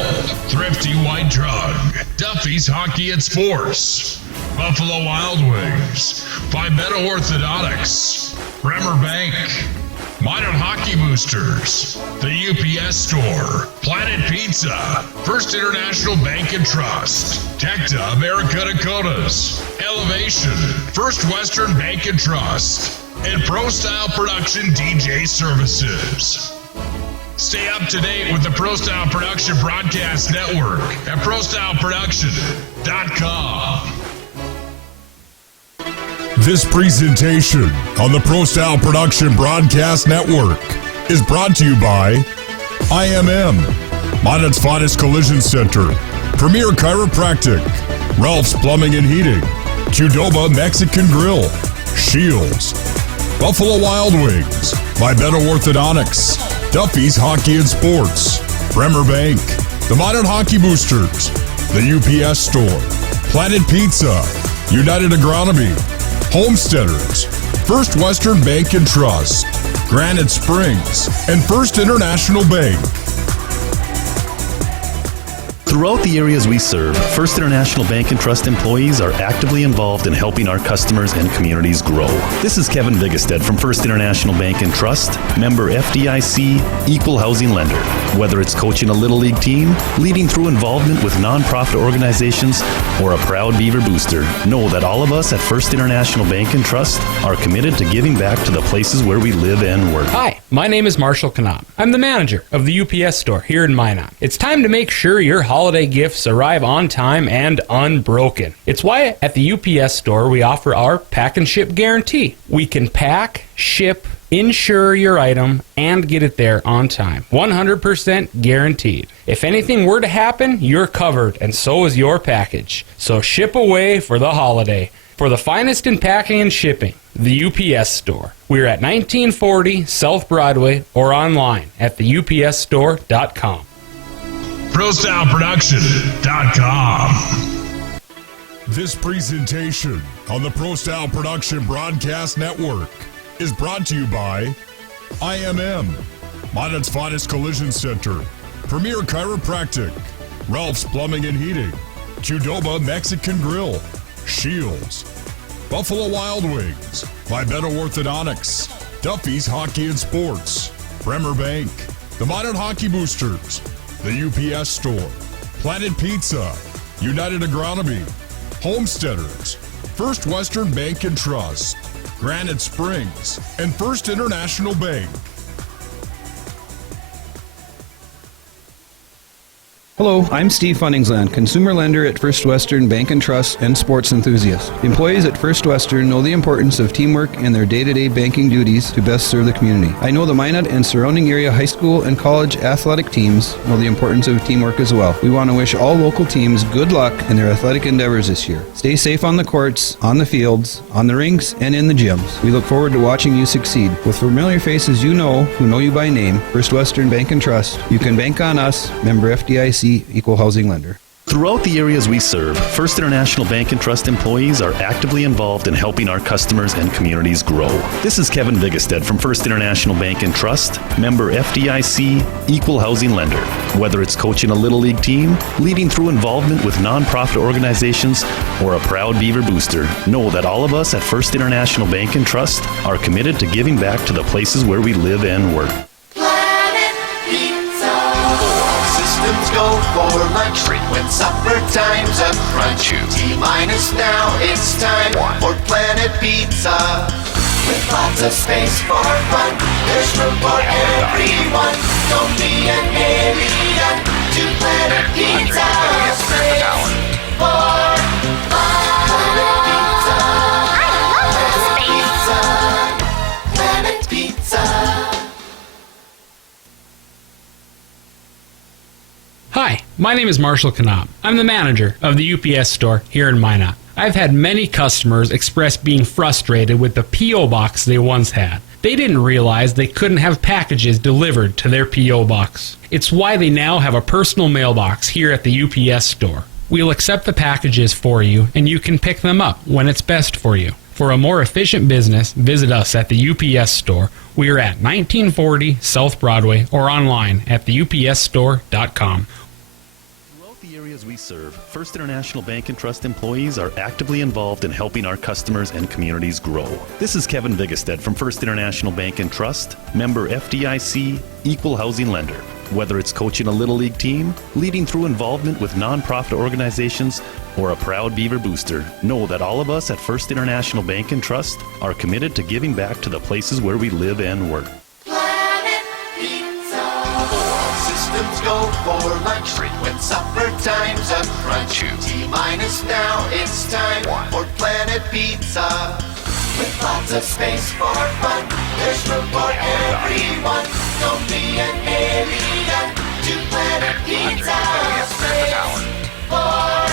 Thrifty White Drug, Duffy's Hockey and Sports, Buffalo Wild Wings, Pimento Orthodontics, Bremer Bank, Minot Hockey Boosters, the UPS Store, Planet Pizza, First International Bank and Trust, Tecta America Dakotas, Elevation, First Western Bank and Trust, and ProStyle Production DJ Services. Stay up to date with the ProStyle Production Broadcast Network at ProStyleProduction.com. This presentation on the ProStyle Production Broadcast Network is brought to you by IMM, Minot's finest collision center, Premier Chiropractic, Ralph's Plumbing and Heating, Qdoba Mexican Grill, Shields, Buffalo Wild Wings, Pimento Orthodontics, Duffy's Hockey and Sports, Bremer Bank, the Minot Hockey Boosters, the UPS Store, Planet Pizza, United Agronomy, Homesteaders, First Western Bank and Trust, Granite Springs, and First International Bank. Throughout the areas we serve, First International Bank and Trust employees are actively involved in helping our customers and communities grow. This is Kevin Vigestead from First International Bank and Trust, member FDIC, equal housing lender. Whether it's coaching a Little League team, leading through involvement with nonprofit organizations, or a proud Beaver booster, know that all of us at First International Bank and Trust are committed to giving back to the places where we live and work. Hi, my name is Marshall Knop. I'm the manager of the UPS store here in Minot. It's time to make sure your holiday gifts arrive on time and unbroken. It's why at the UPS store we offer our pack and ship guarantee. We can pack, ship, insure your item, and get it there on time. 100% guaranteed. If anything were to happen, you're covered, and so is your package. So ship away for the holiday. For the finest in packing and shipping, the UPS store. We're at 1940 South Broadway or online at theupsstore.com. ProStyleProduction.com. This presentation on the Pro Style Production Broadcast Network is brought to you by IMM, Minot's finest collision center, Premier Chiropractic, Ralph's Plumbing and Heating, Qdoba Mexican Grill, Shields, Buffalo Wild Wings, Beto Orthodontics, Duffy's Hockey and Sports, Bremer Bank, the Minot Hockey Boosters, the UPS Store, Planet Pizza, United Agronomy, Homesteaders, First Western Bank and Trust, Granite Springs, and First International Bank. Hello, I'm Steve Funningsland, consumer lender at First Western Bank and Trust and sports enthusiast. Employees at First Western know the importance of teamwork in their day-to-day banking duties to best serve the community. I know the Minot and surrounding area high school and college athletic teams know the importance of teamwork as well. We want to wish all local teams good luck in their athletic endeavors this year. Stay safe on the courts, on the fields, on the rinks, and in the gyms. We look forward to watching you succeed. With familiar faces you know who know you by name, First Western Bank and Trust, you can bank on us, member FDIC, equal housing lender. Throughout the areas we serve, First International Bank and Trust employees are actively involved in helping our customers and communities grow. This is Kevin Vigestead from First International Bank and Trust, member FDIC, equal housing lender. Whether it's coaching a Little League team, leading through involvement with nonprofit organizations, or a proud Beaver booster, know that all of us at First International Bank and Trust are committed to giving back to the places where we live and work. Planet Pizza. All systems go for lunch. Frequent supper time's a crunch. T-minus now, it's time for Planet Pizza. With lots of space for fun, there's room for everyone. Don't be an alien to Planet Pizza. Space for Planet Pizza. Planet Pizza. Hi, my name is Marshall Knop. I'm the manager of the UPS store here in Minot. I've had many customers express being frustrated with the P.O. box they once had. They didn't realize they couldn't have packages delivered to their P.O. box. It's why they now have a personal mailbox here at the UPS store. We'll accept the packages for you and you can pick them up when it's best for you. For a more efficient business, visit us at the UPS store. We are at 1940 South Broadway or online at theupsstore.com. Throughout the areas we serve, First International Bank and Trust employees are actively involved in helping our customers and communities grow. This is Kevin Vigestead from First International Bank and Trust, member FDIC, equal housing lender. Whether it's coaching a Little League team, leading through involvement with nonprofit organizations, or a proud Beaver booster, know that all of us at First International Bank and Trust are committed to giving back to the places where we live and work. Planet Pizza. All systems go for lunch. Frequent supper time's a crunch. T-minus now, it's time for Planet Pizza. With lots of space for fun, there's room for everyone. Don't be an alien to Planet Pizza. Space for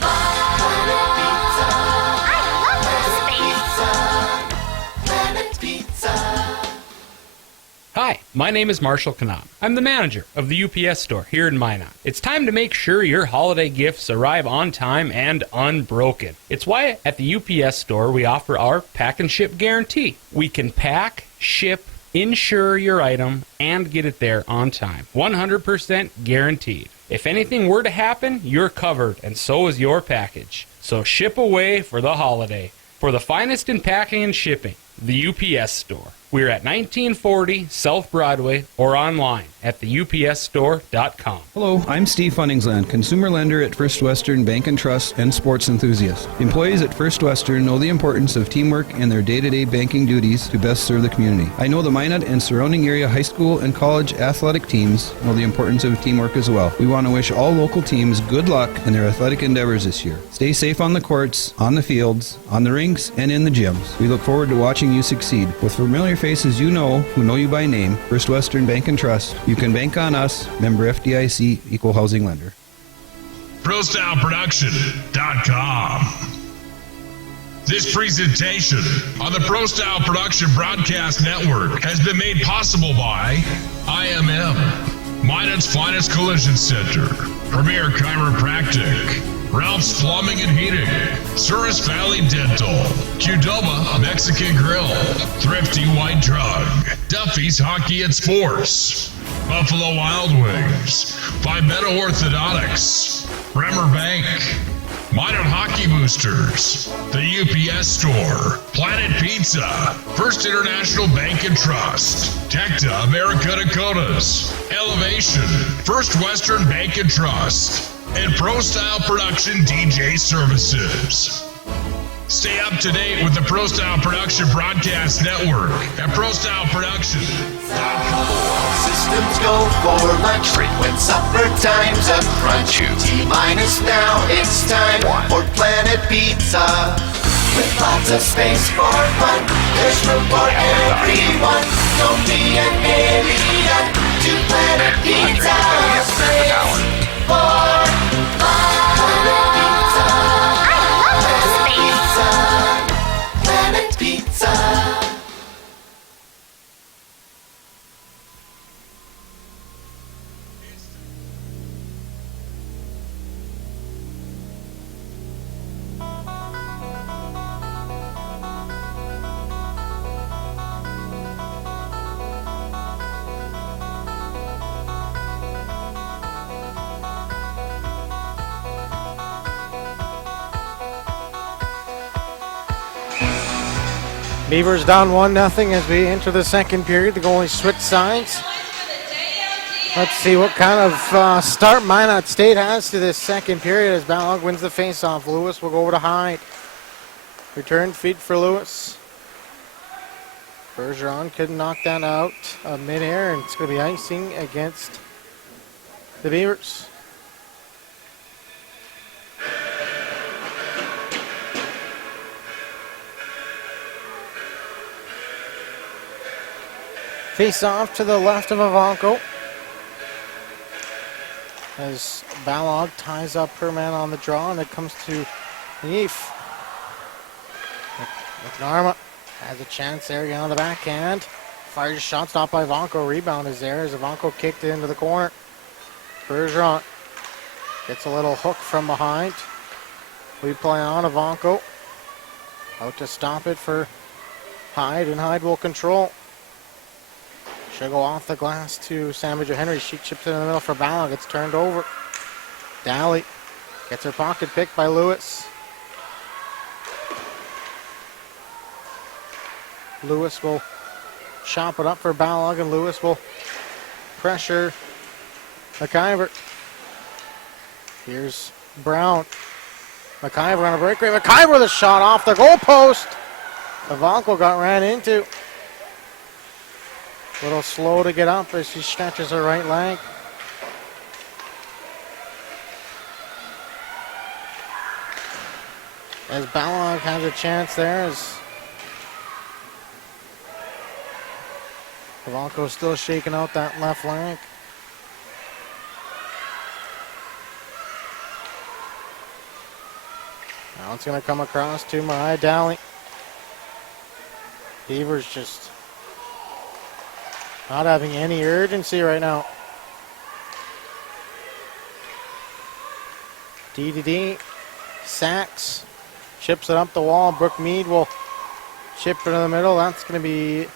Planet Pizza. Planet Pizza. Hi, my name is Marshall Knop. I'm the manager of the UPS store here in Minot. It's time to make sure your holiday gifts arrive on time and unbroken. It's why at the UPS store we offer our pack and ship guarantee. We can pack, ship, insure your item, and get it there on time. 100% guaranteed. If anything were to happen, you're covered, and so is your package. So ship away for the holiday. For the finest in packing and shipping, the UPS store. We're at 1940 South Broadway or online at theupsstore.com. Hello, I'm Steve Funningsland, consumer lender at First Western Bank and Trust and sports enthusiast. Employees at First Western know the importance of teamwork in their day-to-day banking duties to best serve the community. I know the Minot and surrounding area high school and college athletic teams know the importance of teamwork as well. We want to wish all local teams good luck in their athletic endeavors this year. Stay safe on the courts, on the fields, on the rinks, and in the gyms. We look forward to watching you succeed. With familiar faces you know, who know you by name, First Western Bank and Trust, you can bank on us, member FDIC, equal housing lender. ProStyleProduction.com. This presentation on the ProStyle Production Broadcast Network has been made possible by IMM, Minot's Finest Collision Center, Premier Chiropractic, Ralph's Plumbing and Heating, Souris Valley Dental, Qdoba Mexican Grill, Thrifty White Drug, Duffy's Hockey and Sports, Buffalo Wild Wings, Minot Orthodontics, Bremer Bank, Minot Hockey Boosters, the UPS Store, Planet Pizza, First International Bank and Trust, Tecta America Dakotas, Elevation, First Western Bank and Trust, and ProStyle Production DJ Services. Stay up to date with the ProStyle Production Broadcast Network at ProStyleProduction.com. Systems go for lunch break when supper time's a crunch. T-minus now, it's time for Planet Pizza. With lots of space for fun, there's room for everyone. Don't be an alien to Planet Pizza. Space for fun. Planet Pizza. Beavers down 1-0 as we enter the second period. The goalie switch sides. Let's see what kind of start Minot State has to this second period as Balog wins the faceoff. Lewis will go over to Hyde. Return feed for Lewis. Bergeron couldn't knock that out mid-air, and it's going to be icing against the Beavers. Face off to the left of Ivanko as Balog ties up her man on the draw, and it comes to Leaf. McNarma has a chance there again on the backhand. Fires a shot, stopped by Ivanko. Rebound is there as Ivanko kicked it into the corner. Bergeron gets a little hook from behind. We play on Ivanko. Out to stop it for Hyde, and Hyde will control. She'll go off the glass to Sandwich Henry. She chips it in the middle for Balog. It's turned over. Daly gets her pocket picked by Lewis. Lewis will chop it up for Balog, and Lewis will pressure McIver. Here's Brown. McIver on a breakaway. McIver with a shot off the goalpost. Ivanko got ran into. A little slow to get up as she stretches her right leg. As Balog has a chance there, as Ivanko's still shaking out that left leg. Now it's going to come across to Mariah Daly. Beavers just not having any urgency right now. DDD, Sachs, chips it up the wall. Brooke Mead will chip it in the middle. That's going to be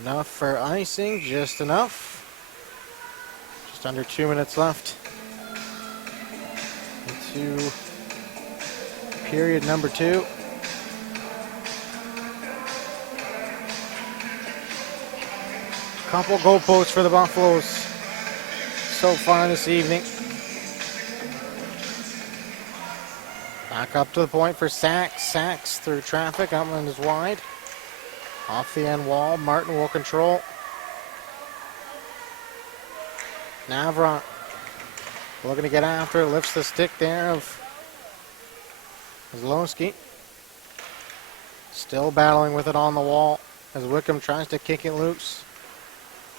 enough for icing, just enough. Just under 2 minutes left into period number 2. Couple goalposts for the Buffaloes so far this evening. Back up to the point for Sachs. Sachs through traffic. Upland is wide. Off the end wall. Martin will control. Navrat looking to get after it. Lifts the stick there of Zlowski. Still battling with it on the wall as Wickham tries to kick it loose.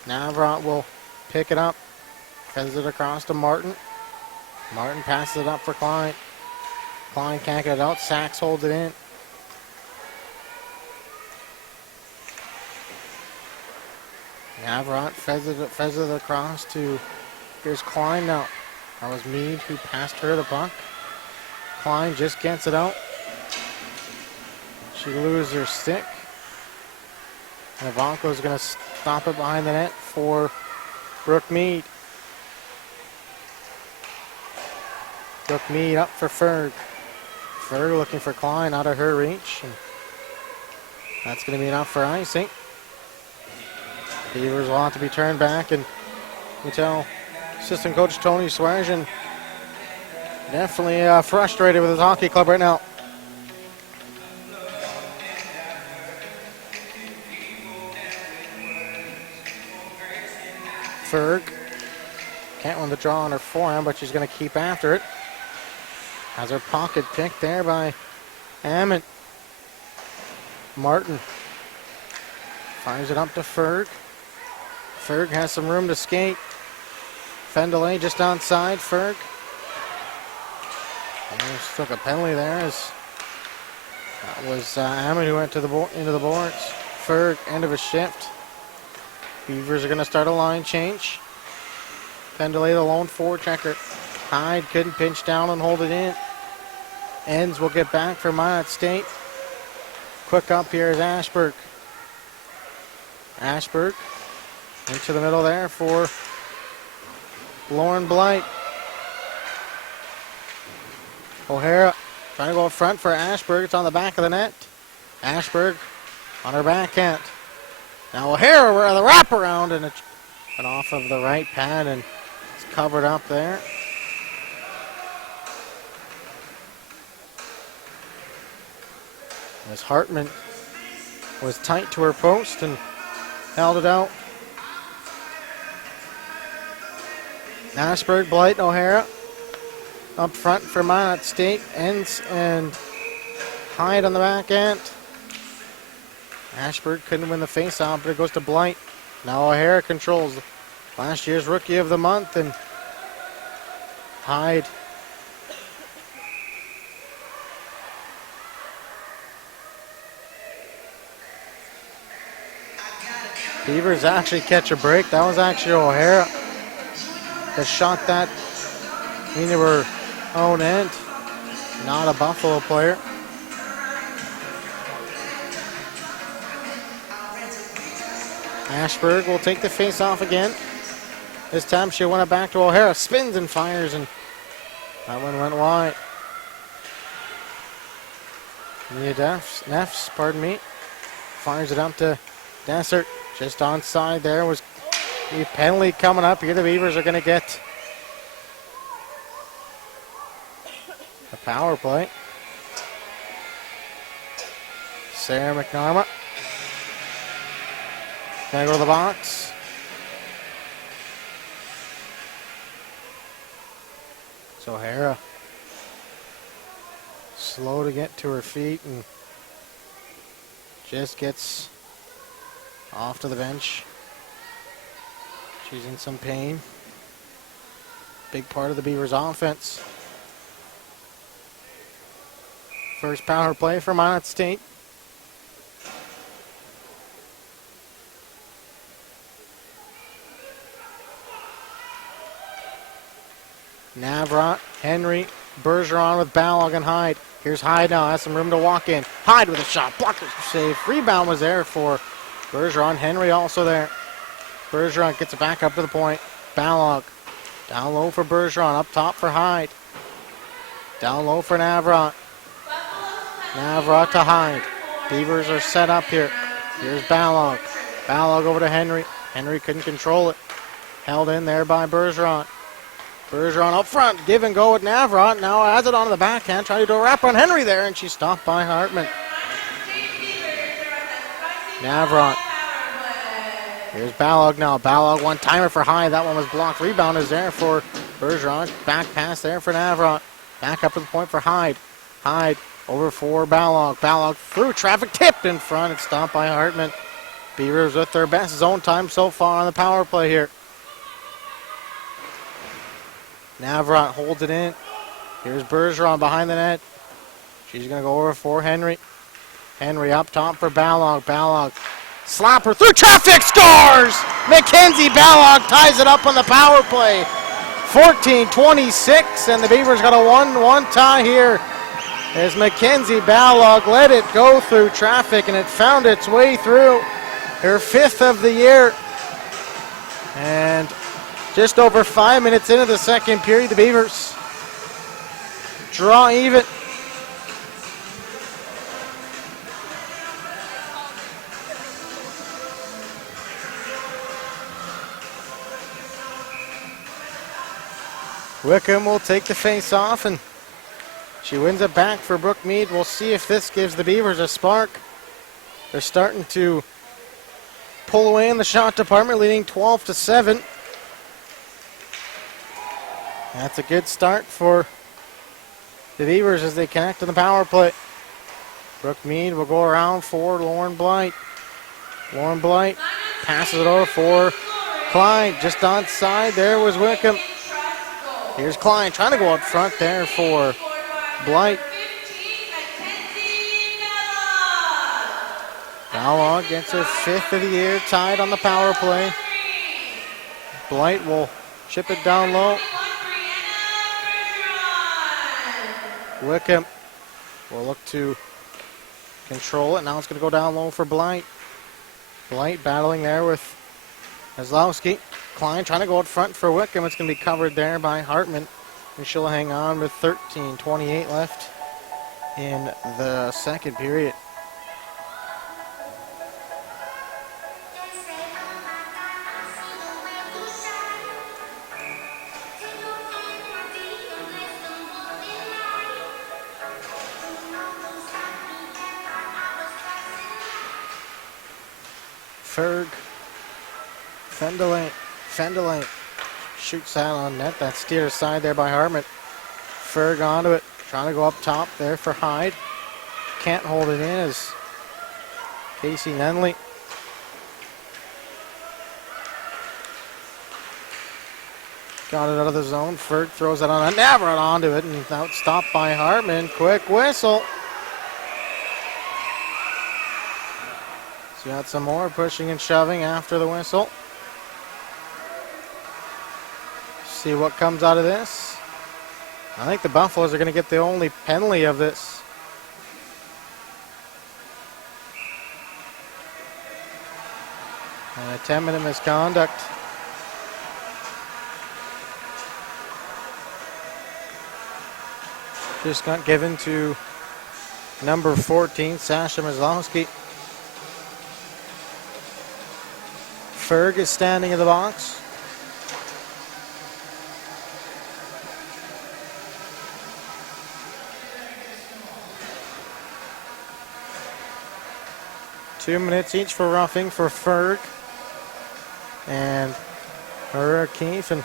Navrat will pick it up. Sends it across to Martin. Martin passes it up for Klein. Klein can't get it out. Sachs holds it in. Navrat fez it across to, here's Klein now. That was Mead who passed her the puck. Klein just gets it out. She loses her stick. And Ivanko's going to stop it behind the net for Brooke Mead. Brooke Mead up for Ferg. Ferg looking for Klein out of her reach. And that's going to be enough for icing. Beavers will have to be turned back, and we tell assistant coach Tony Sweargen definitely frustrated with his hockey club right now. Ferg can't win the draw on her forehand, but she's going to keep after it. Has her pocket picked there by Ammon. Martin fires it up to Ferg. Ferg has some room to skate. Fendelay just onside. Ferg almost took a penalty there as that was Ammon who went to into the boards. Ferg, end of a shift. Beavers are going to start a line change. Fendelay, the lone forechecker. Hyde couldn't pinch down and hold it in. Ends will get back for Minot State. Quick up here is Ashburg. Ashburg into the middle there for Lauren Blight. O'Hara trying to go up front for Ashburg. It's on the back of the net. Ashburg on her backhand. Now O'Hara with the wraparound and it's off of the right pad and it's covered up there. As Hartman was tight to her post and held it out. Ashburg, Blight, O'Hara up front for Minot State. Ends and Hyde on the back end. Ashburg couldn't win the face-off, but it goes to Blight. Now O'Hara controls last year's Rookie of the Month, and Hyde Beavers actually catch a break. That was actually O'Hara that shot that into her own end. Not a Buffalo player. Ashburg will take the face off again. This time she'll win it back to O'Hara. Spins and fires, and that one went wide. Nia Neffs, fires it up to Dessert. Just onside there was a penalty coming up. Here the Beavers are going to get a power play. Sarah McNarma going to go to the box. So O'Hara slow to get to her feet and just gets off to the bench. She's in some pain. Big part of the Beavers' offense. First power play for Minot State. Navrat, Henry, Bergeron with Balog and Hyde. Here's Hyde now, has some room to walk in. Hyde with a shot, blocker save. Rebound was there for Bergeron. Henry also there. Bergeron gets it back up to the point. Balog down low for Bergeron, up top for Hyde. Down low for Navrat. Navrat to Hyde. Beavers are set up here. Here's Balog. Balog over to Henry. Henry couldn't control it. Held in there by Bergeron. Bergeron up front, give and go with Navrot. Now has it on the backhand, trying to do a wrap on Henry there, and she's stopped by Hartman. Navrot. Here's Balog now. Balog one-timer for Hyde. That one was blocked. Rebound is there for Bergeron. Back pass there for Navrot. Back up to the point for Hyde. Hyde over for Balog. Balog through traffic, tipped in front. It's stopped by Hartman. Beavers with their best zone time so far on the power play here. Navrot holds it in. Here's Bergeron behind the net. She's going to go over for Henry. Henry up top for Balog. Balog slapper through traffic, scores! Mackenzie Balog ties it up on the power play. 14-26, and the Beavers got a 1-1 tie here as Mackenzie Balog let it go through traffic, and it found its way through. Her 5th of the year. And just over 5 minutes into the second period, the Beavers draw even. Wickham will take the face off, and she wins it back for Brooke Meade. We'll see if this gives the Beavers a spark. They're starting to pull away in the shot department, leading 12-7. That's a good start for the Beavers as they connect on the power play. Brooke Meade will go around for Lauren Blight. Lauren Blight passes it over for Klein. Just onside there was Wickham. Here's Klein trying to go up front there for Blight. Balog gets her 5th of the year, tied on the power play. Blight will chip it down low. Wickham will look to control it. Now it's going to go down low for Blight. Blight battling there with Kozlowski. Klein trying to go out front for Wickham. It's going to be covered there by Hartman. And she'll hang on with 13:28 left in the second period. Ferg, Fendelay shoots that on net. That's steered aside there by Hartman. Ferg onto it, trying to go up top there for Hyde. Can't hold it in as Casey Nunley. Got it out of the zone. Ferg throws it on a Navrot onto it, and now it's stopped by Hartman. Quick whistle. So you got some more pushing and shoving after the whistle. See what comes out of this. I think the Buffaloes are going to get the only penalty of this. And a 10-minute misconduct. Just got given to number 14, Sasha Mazlowski. Ferg is standing in the box. Two minutes each for roughing for Ferg and O'Keefe. And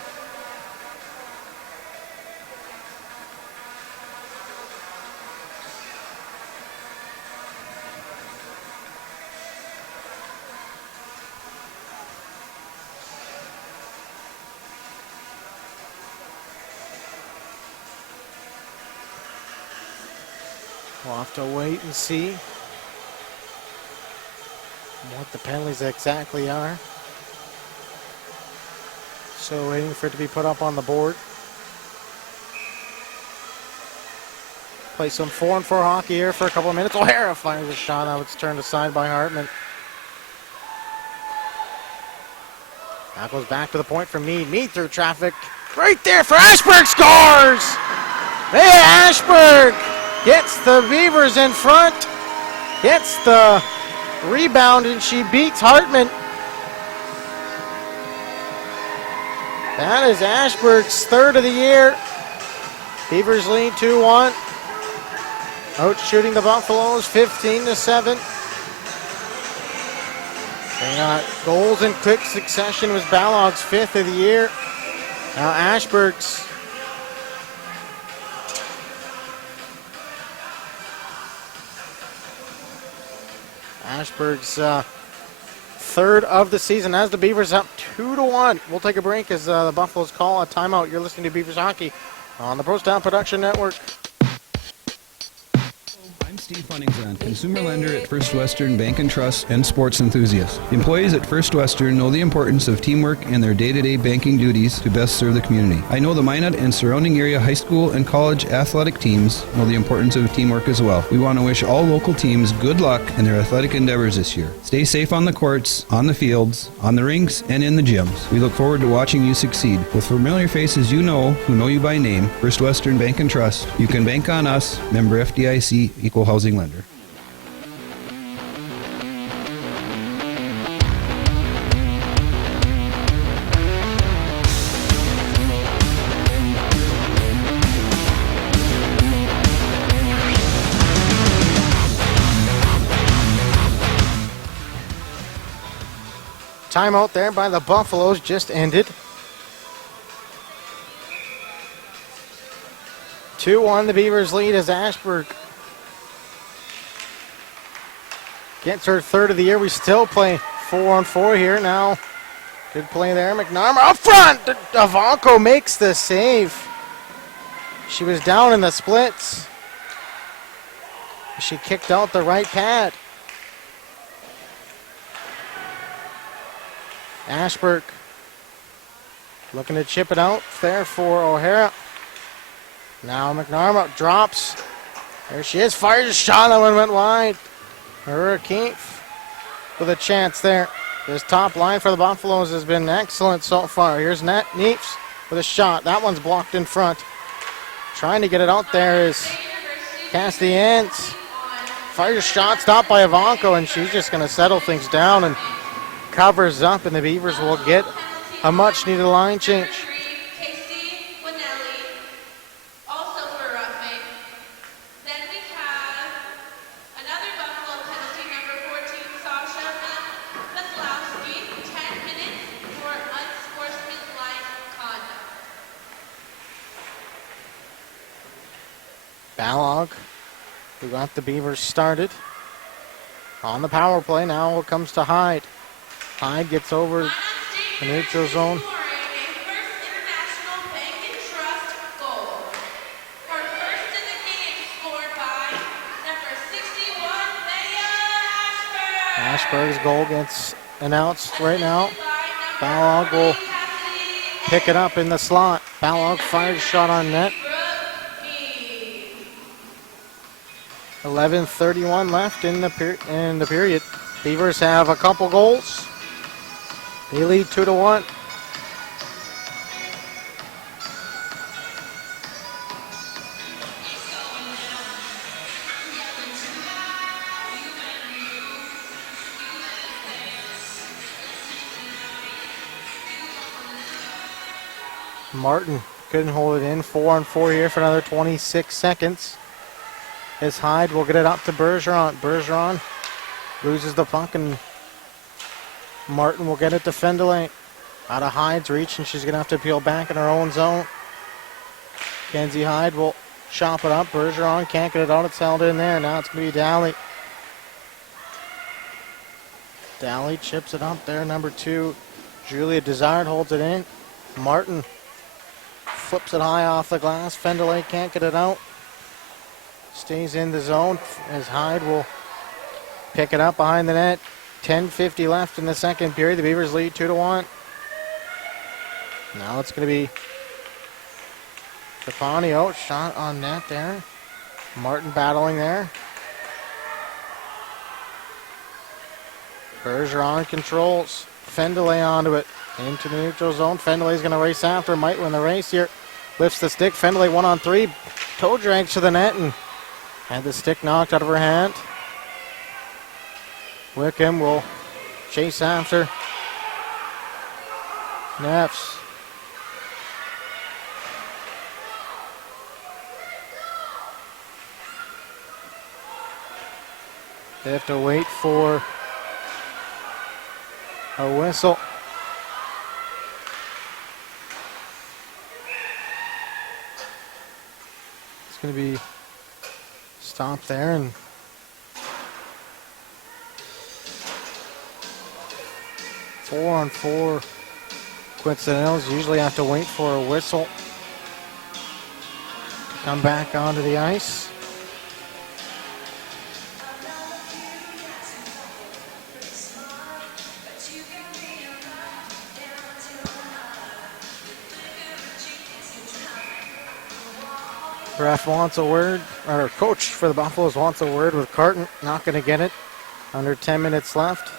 we'll have to wait and see what the penalties exactly are. So waiting for it to be put up on the board. Play some 4-on-4 hockey here for a couple of minutes. O'Hara finds a shot. Now it's turned aside by Hartman. Now goes back to the point for Meade. Meade through traffic. Right there for Ashburg, scores! Hey, Ashburg gets the Beavers in front. Gets the rebound, and she beats Hartman. That is Ashburg's third of the year. Beavers lead 2-1. Out shooting the Buffaloes 15-7. They got goals in quick succession. Was Balog's fifth of the year. Now Ashburg's third of the season as the Beavers up 2-1. We'll take a break as the Buffaloes call a timeout. You're listening to Beavers Hockey on the Pro Style Production Network. I'm Steve Funningson, consumer lender at First Western Bank and Trust and sports enthusiast. Employees at First Western know the importance of teamwork in their day-to-day banking duties to best serve the community. I know the Minot and surrounding area high school and college athletic teams know the importance of teamwork as well. We want to wish all local teams good luck in their athletic endeavors this year. Stay safe on the courts, on the fields, on the rinks, and in the gyms. We look forward to watching you succeed. With familiar faces you know, who know you by name, First Western Bank and Trust, you can bank on us, member FDIC, equal housing lender. Timeout there by the Buffaloes just ended. 2-1 the Beavers lead as Ashburg gets her third of the year. We still play 4-on-4 here now. Good play there. McNarma up front. Avanko makes the save. She was down in the splits. She kicked out the right pad. Ashburg looking to chip it out there for O'Hara. Now McNarma drops. There she is. Fires a shot. That one went wide. Hurricane with a chance there. This top line for the Buffaloes has been excellent so far. Here's Neefs with a shot. That one's blocked in front. Trying to get it out there is Castians. Fires a shot, stopped by Avanko, and she's just going to settle things down and covers up, and the Beavers will get a much-needed line change. Balog, who got the Beavers started on the power play. Now it comes to Hyde. Hyde gets over the neutral zone. Ashburg's goal gets announced right now. Balog will pick it up in the slot. Balog fires a shot on net. 11:31 left in the period. Beavers have a couple goals. They lead 2-1. Martin couldn't hold it in. 4-on-4 here for another 26 seconds. As Hyde will get it up to Bergeron. Bergeron loses the puck, and Martin will get it to Fendelay. Out of Hyde's reach, and she's going to have to peel back in her own zone. Kenzie Hyde will chop it up. Bergeron can't get it out. It's held in there. Now it's going to be Daly. Daly chips it up there. Number 2, Julia Desard holds it in. Martin flips it high off the glass. Fendelay can't get it out. Stays in the zone as Hyde will pick it up behind the net. 10:50 left in the second period. The Beavers lead 2-1. Now it's going to be Stefanio. Shot on net there. Martin battling there. Bergeron controls. Fendelay onto it. Into the neutral zone. Fendelay's going to race after. Might win the race here. Lifts the stick. Fendelay 1-on-3. Toe drags to the net and had the stick knocked out of her hand. Wickham will chase after Neffs. They have to wait for a whistle. It's going to be stopped there, and 4-on-4 Quincennes usually have to wait for a whistle to come back onto the ice. Ref wants a word, or coach for the Buffaloes wants a word with Carton. Not going to get it. Under 10 minutes left.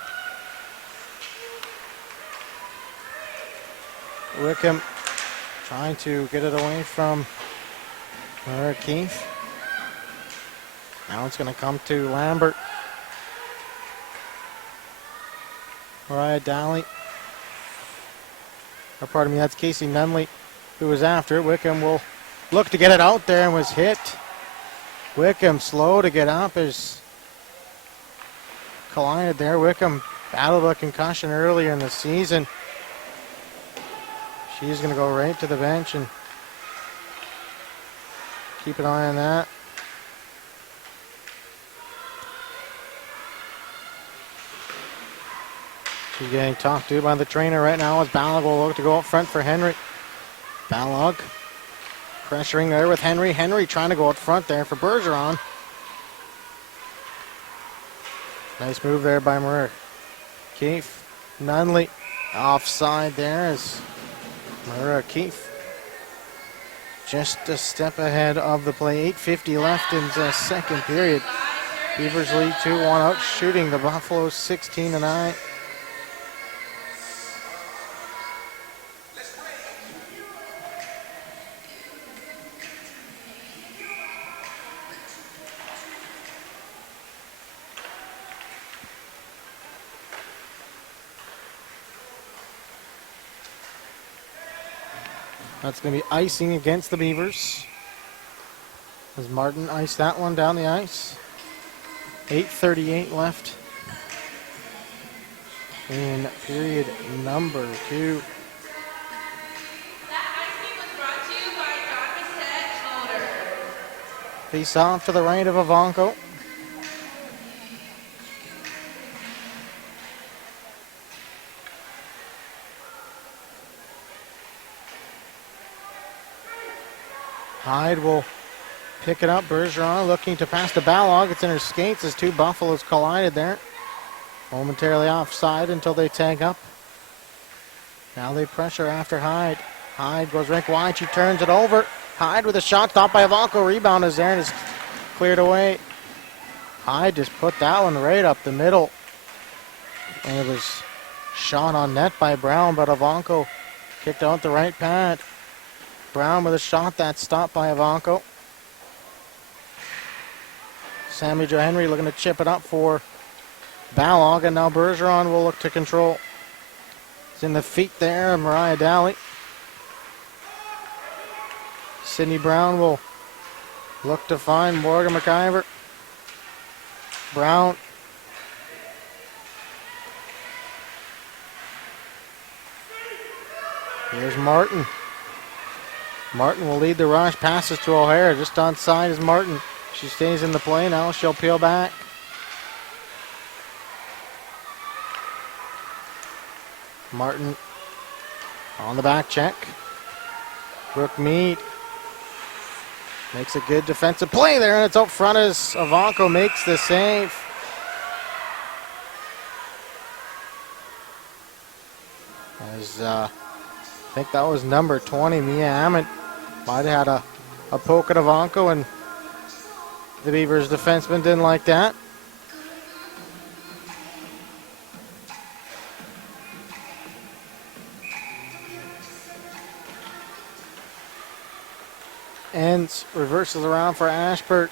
Wickham trying to get it away from Keith. Now it's going to come to Lambert. Mariah Daly. Or pardon me, that's Casey Nunley who was after it. Wickham will look to get it out there and was hit. Wickham slow to get up as collided there. Wickham battled a concussion earlier in the season. She's going to go right to the bench and keep an eye on that. She's getting talked to by the trainer right now as Balog will look to go up front for Henry. Balog pressuring there with Henry. Henry trying to go up front there for Bergeron. Nice move there by Maria Keefe. Nunley offside there as Maria Keefe just a step ahead of the play. 8:50 left in the second period. Beavers lead 2-1 out, shooting the Buffaloes 16-9. That's going to be icing against the Beavers, as Martin iced that one down the ice. 8:38 left in period number 2. That icing was brought to you by Dr. Set Motor. Face off to the right of Ivanko. Hyde will pick it up. Bergeron looking to pass to Balog. It's in her skates as two Buffaloes collided there. Momentarily offside until they tag up. Now they pressure after Hyde. Hyde goes rink wide. She turns it over. Hyde with a shot stopped by Ivanko. Rebound is there and is cleared away. Hyde just put that one right up the middle. And it was shot on net by Brown, but Ivanko kicked out the right pad. Brown with a shot that's stopped by Ivanko. Sammy Jo Henry looking to chip it up for Balog, and now Bergeron will look to control. It's in the feet there of Mariah Daly. Sydney Brown will look to find Morgan McIver. Brown. Here's Martin. Martin will lead the rush. Passes to O'Hara. Just onside is Martin. She stays in the play. Now she'll peel back. Martin on the back check. Brooke Mead makes a good defensive play there, and it's out front as Ivanko makes the save. As I think that was number 20, Mia Hammond. Might have had a poke at Ivanko, and the Beavers defenseman didn't like that. Ends, reverses around for Ashburg.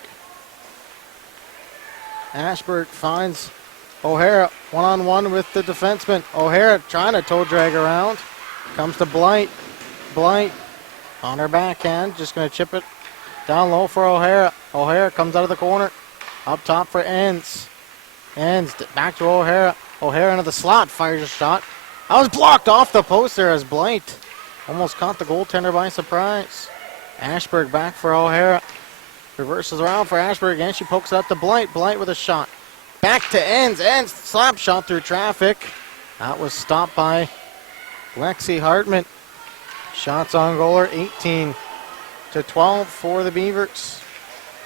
Ashburg finds O'Hara one-on-one with the defenseman. O'Hara trying to toe drag around. Comes to Blight. Blight on her backhand, just going to chip it down low for O'Hara. O'Hara comes out of the corner. Up top for Ends. Ends back to O'Hara. O'Hara into the slot, fires a shot. That was blocked off the post there as Blight almost caught the goaltender by surprise. Ashburg back for O'Hara. Reverses around for Ashburg again. She pokes it up to Blight. Blight with a shot. Back to Ends. Ends slap shot through traffic. That was stopped by Lexi Hartman. Shots on goal are 18-12 for the Beavers.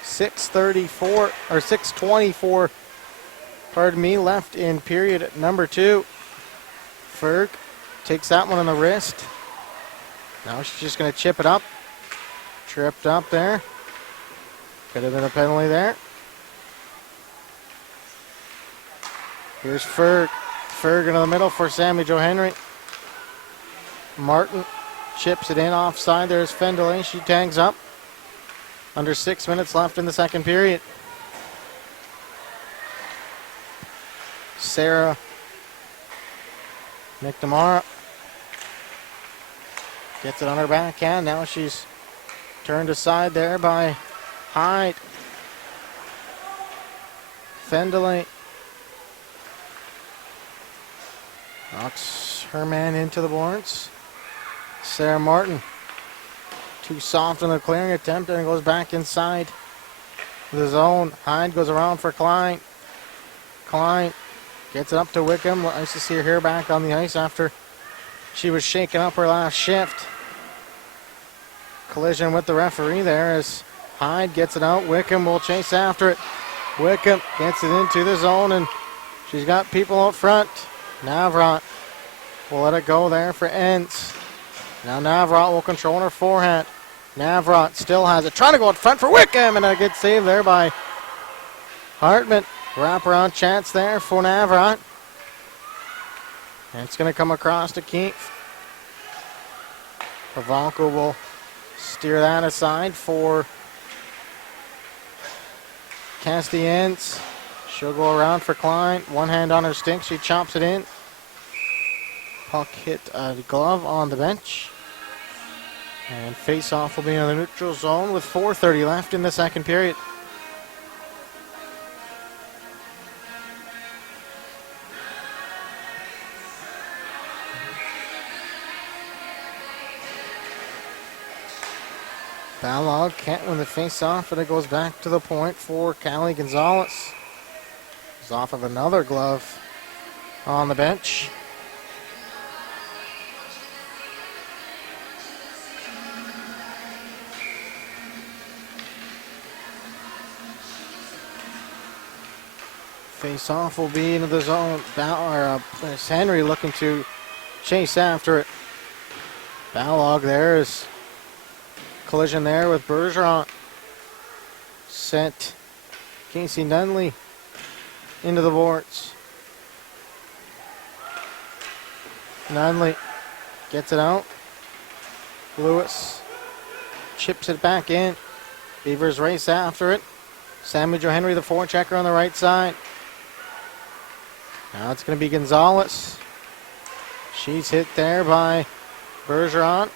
6:24 left in period number 2. Ferg takes that one on the wrist. Now she's just going to chip it up. Tripped up there. Could have been a penalty there. Here's Ferg. Ferg into the middle for Sammy Jo Henry. Martin chips it in offside. There's Fendelay. She tags up. Under 6 minutes left in the second period. Sarah McNamara gets it on her backhand. Now she's turned aside there by Hyde. Fendelay knocks her man into the boards. Sarah Martin too soft on the clearing attempt and goes back inside the zone. Hyde goes around for Klein. Klein gets it up to Wickham. Nice to see her here back on the ice after she was shaking up her last shift. Collision with the referee there as Hyde gets it out. Wickham will chase after it. Wickham gets it into the zone and she's got people out front. Navrat will let it go there for Ents. Now Navrat will control her forehand. Navrat still has it. Trying to go out front for Wickham and a good save there by Hartman. Wraparound chance there for Navrat. And it's going to come across to Keefe. Pavanko will steer that aside for Castiens. She'll go around for Klein. One hand on her stick. She chops it in. Puck hit a glove on the bench. And face-off will be in the neutral zone with 4:30 left in the second period. Balog can't win the face-off, but it goes back to the point for Callie Gonzalez. He's off of another glove on the bench. Face-off will be into the zone. It's Henry looking to chase after it. Balog there is collision there with Bergeron. Sent Casey Nunley into the boards. Nunley gets it out. Lewis chips it back in. Beavers race after it. Sammy Jo Henry, the forechecker on the right side. Now it's going to be Gonzalez. She's hit there by Bergeron.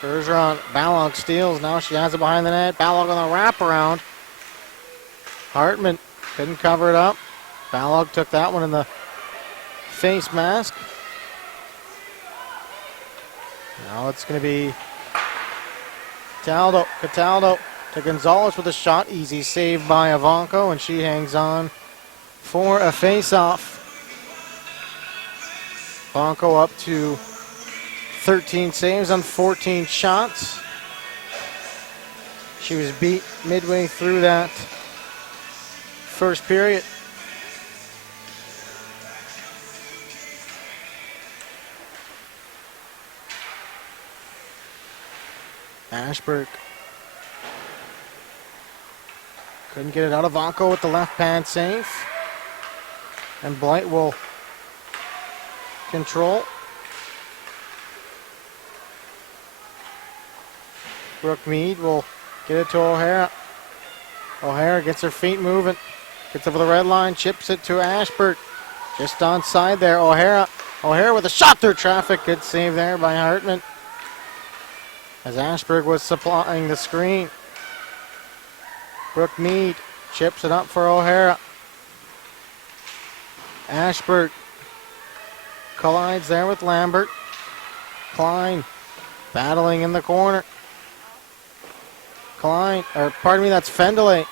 Bergeron, Balog steals. Now she has it behind the net. Balog on the wraparound. Hartman couldn't cover it up. Balog took that one in the face mask. Now it's going to be Cataldo to Gonzalez with a shot. Easy save by Ivanko, and she hangs on for a face-off. Ivanko up to 13 saves on 14 shots. She was beat midway through that first period. Ashburg couldn't get it out of Ivanko with the left pad save. And Blight will control. Brooke Mead will get it to O'Hara. O'Hara gets her feet moving. Gets over the red line, chips it to Ashburg. Just onside there, O'Hara. O'Hara with a shot through traffic. Good save there by Hartman. As Ashburg was supplying the screen. Brooke Mead Chips it up for O'Hara. Ashburn collides there with Lambert. Klein battling in the corner. That's Fendelay.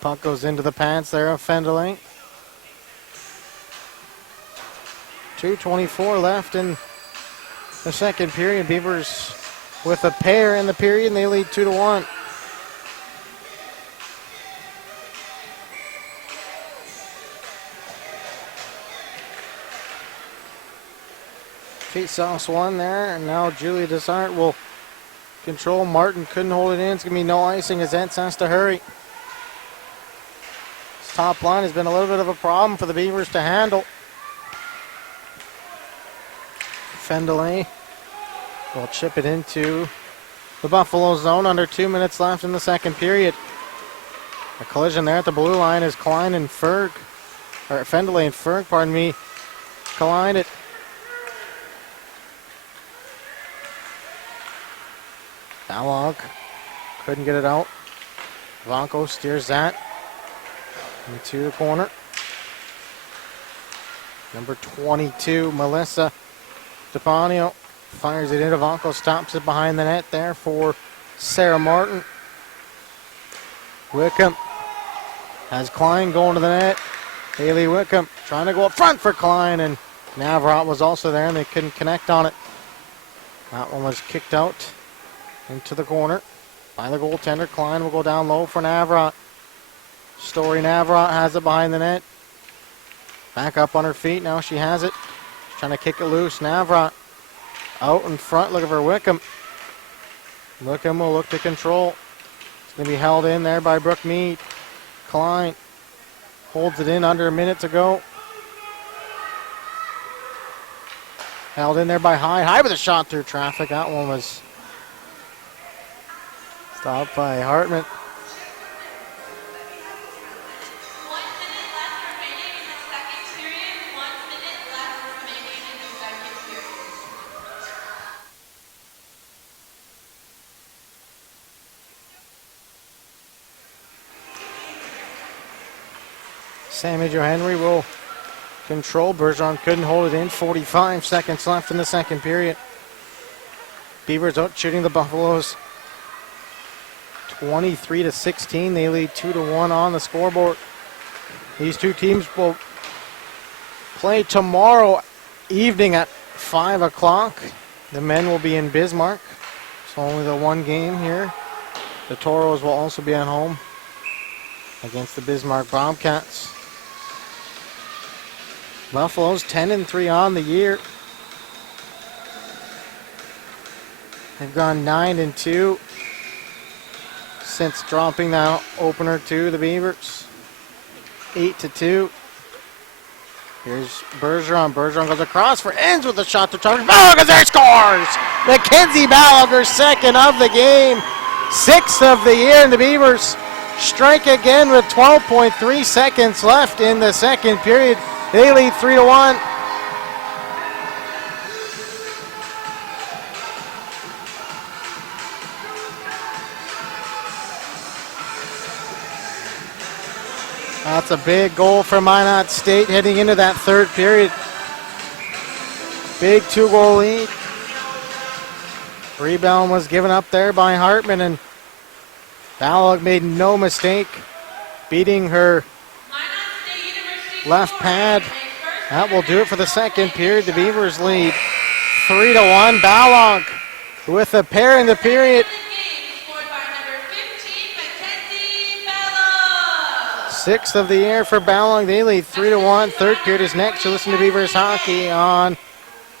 Puck goes into the pants there of Fendelay. 2:24 left in the second period. Beavers with a pair in the period, and they lead 2-1. Face-offs one there, and now Julia Desart will control. Martin couldn't hold it in. It's going to be no icing as Ents has to hurry. This top line has been a little bit of a problem for the Beavers to handle. Fendelay will chip it into the Buffalo zone. Under 2 minutes left in the second period. A collision there at the blue line is Fendelay and Ferg, collided. Balog couldn't get it out. Vanko steers that into the corner. Number 22, Melissa Stepanio fires it into Vanko, stops it behind the net there for Sarah Martin. Wickham has Klein going to the net. Haley Wickham trying to go up front for Klein, and Navrat was also there, and they couldn't connect on it. That one was kicked out into the corner by the goaltender. Klein will go down low for Navrat. Story Navrat has it behind the net. Back up on her feet. Now she has it. She's trying to kick it loose. Navrat out in front looking for Wickham. Wickham will look to control. It's going to be held in there by Brooke Mead. Klein holds it in under a minute to go. Held in there by Hyde. Hyde with a shot through traffic. That one was stopped by Hartman. 1 minute left remaining in the second period. 1 minute left remaining in the second period. Sammy Jo Henry will control. Bergeron couldn't hold it in. 45 seconds left in the second period. Beavers out shooting the Buffaloes 23-16. They lead 2-1 on the scoreboard. These two teams will play tomorrow evening at 5 o'clock. The men will be in Bismarck. It's only the one game here. The Toros will also be at home against the Bismarck Bobcats. Buffaloes 10-3 on the year. They've gone 9-2 since dropping that opener to the Beavers. 8-2. Here's Bergeron. Bergeron goes across for ends with a shot to target. Ballagher there scores! Mackenzie Ballagher, second of the game. Sixth of the year, and the Beavers strike again with 12.3 seconds left in the second period. They lead 3-1. That's a big goal for Minot State heading into that third period. Big 2-goal lead. Rebound was given up there by Hartman, and Balog made no mistake beating her left pad. That will do it for the second period. The Beavers lead 3-1. Balog with a pair in the period. Sixth of the year for Balog. They lead 3-1. Third period is next. You listen to Beavers Hockey on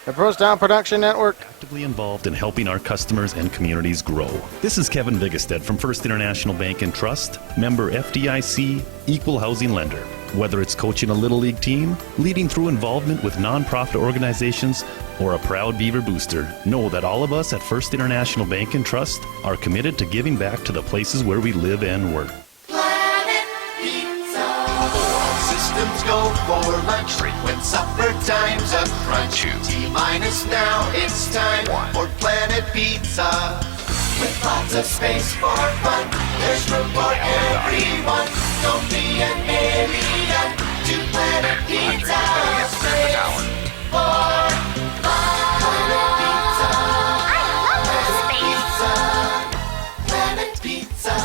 the Pro Style Production Network. Actively involved in helping our customers and communities grow. This is Kevin Vigestad from First International Bank and Trust, member FDIC, equal housing lender. Whether it's coaching a Little League team, leading through involvement with nonprofit organizations, or a proud Beaver booster, know that all of us at First International Bank and Trust are committed to giving back to the places where we live and work. Planet Pizza. systems go for lunch. Frequent supper time's a crunch. T-minus now, it's time for Planet Pizza. With lots of space for fun, there's room for everyone. Don't be an alien to Planet Pizza. Space for fun. Planet Pizza.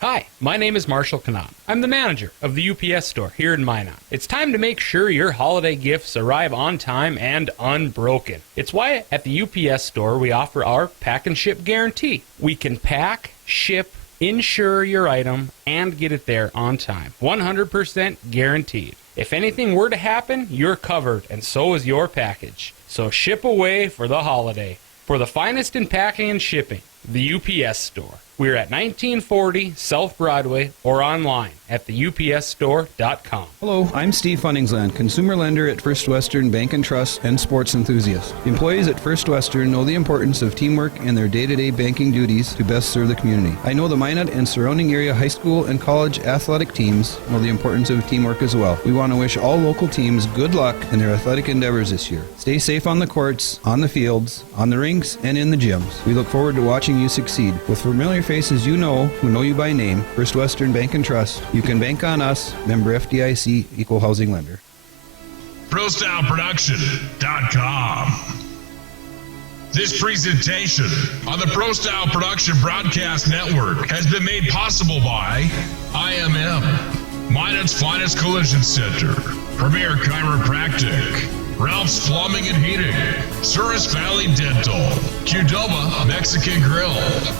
Hi, my name is Marshall Canaan. I'm the manager of the UPS store here in Minot. It's time to make sure your holiday gifts arrive on time and unbroken. It's why at the UPS store we offer our pack and ship guarantee. We can pack, ship, insure your item, and get it there on time. 100% guaranteed. If anything were to happen, you're covered, and so is your package. So ship away for the holiday. For the finest in packing and shipping, the UPS store. We're at 1940 South Broadway or online at theupsstore.com. Hello, I'm Steve Funningsland, consumer lender at First Western Bank and Trust and sports enthusiast. Employees at First Western know the importance of teamwork in their day-to-day banking duties to best serve the community. I know the Minot and surrounding area high school and college athletic teams know the importance of teamwork as well. We want to wish all local teams good luck in their athletic endeavors this year. Stay safe on the courts, on the fields, on the rinks, and in the gyms. We look forward to watching you succeed. With familiar faces you know, who know you by name, First Western Bank and Trust, you can bank on us, member FDIC, equal housing lender. ProStyleProduction.com. This presentation on the ProStyle Production Broadcast Network has been made possible by IMM, Minot's Finest Collision Center, Premier Chiropractic, Ralph's Plumbing and Heating, Souris Valley Dental, Qdoba Mexican Grill,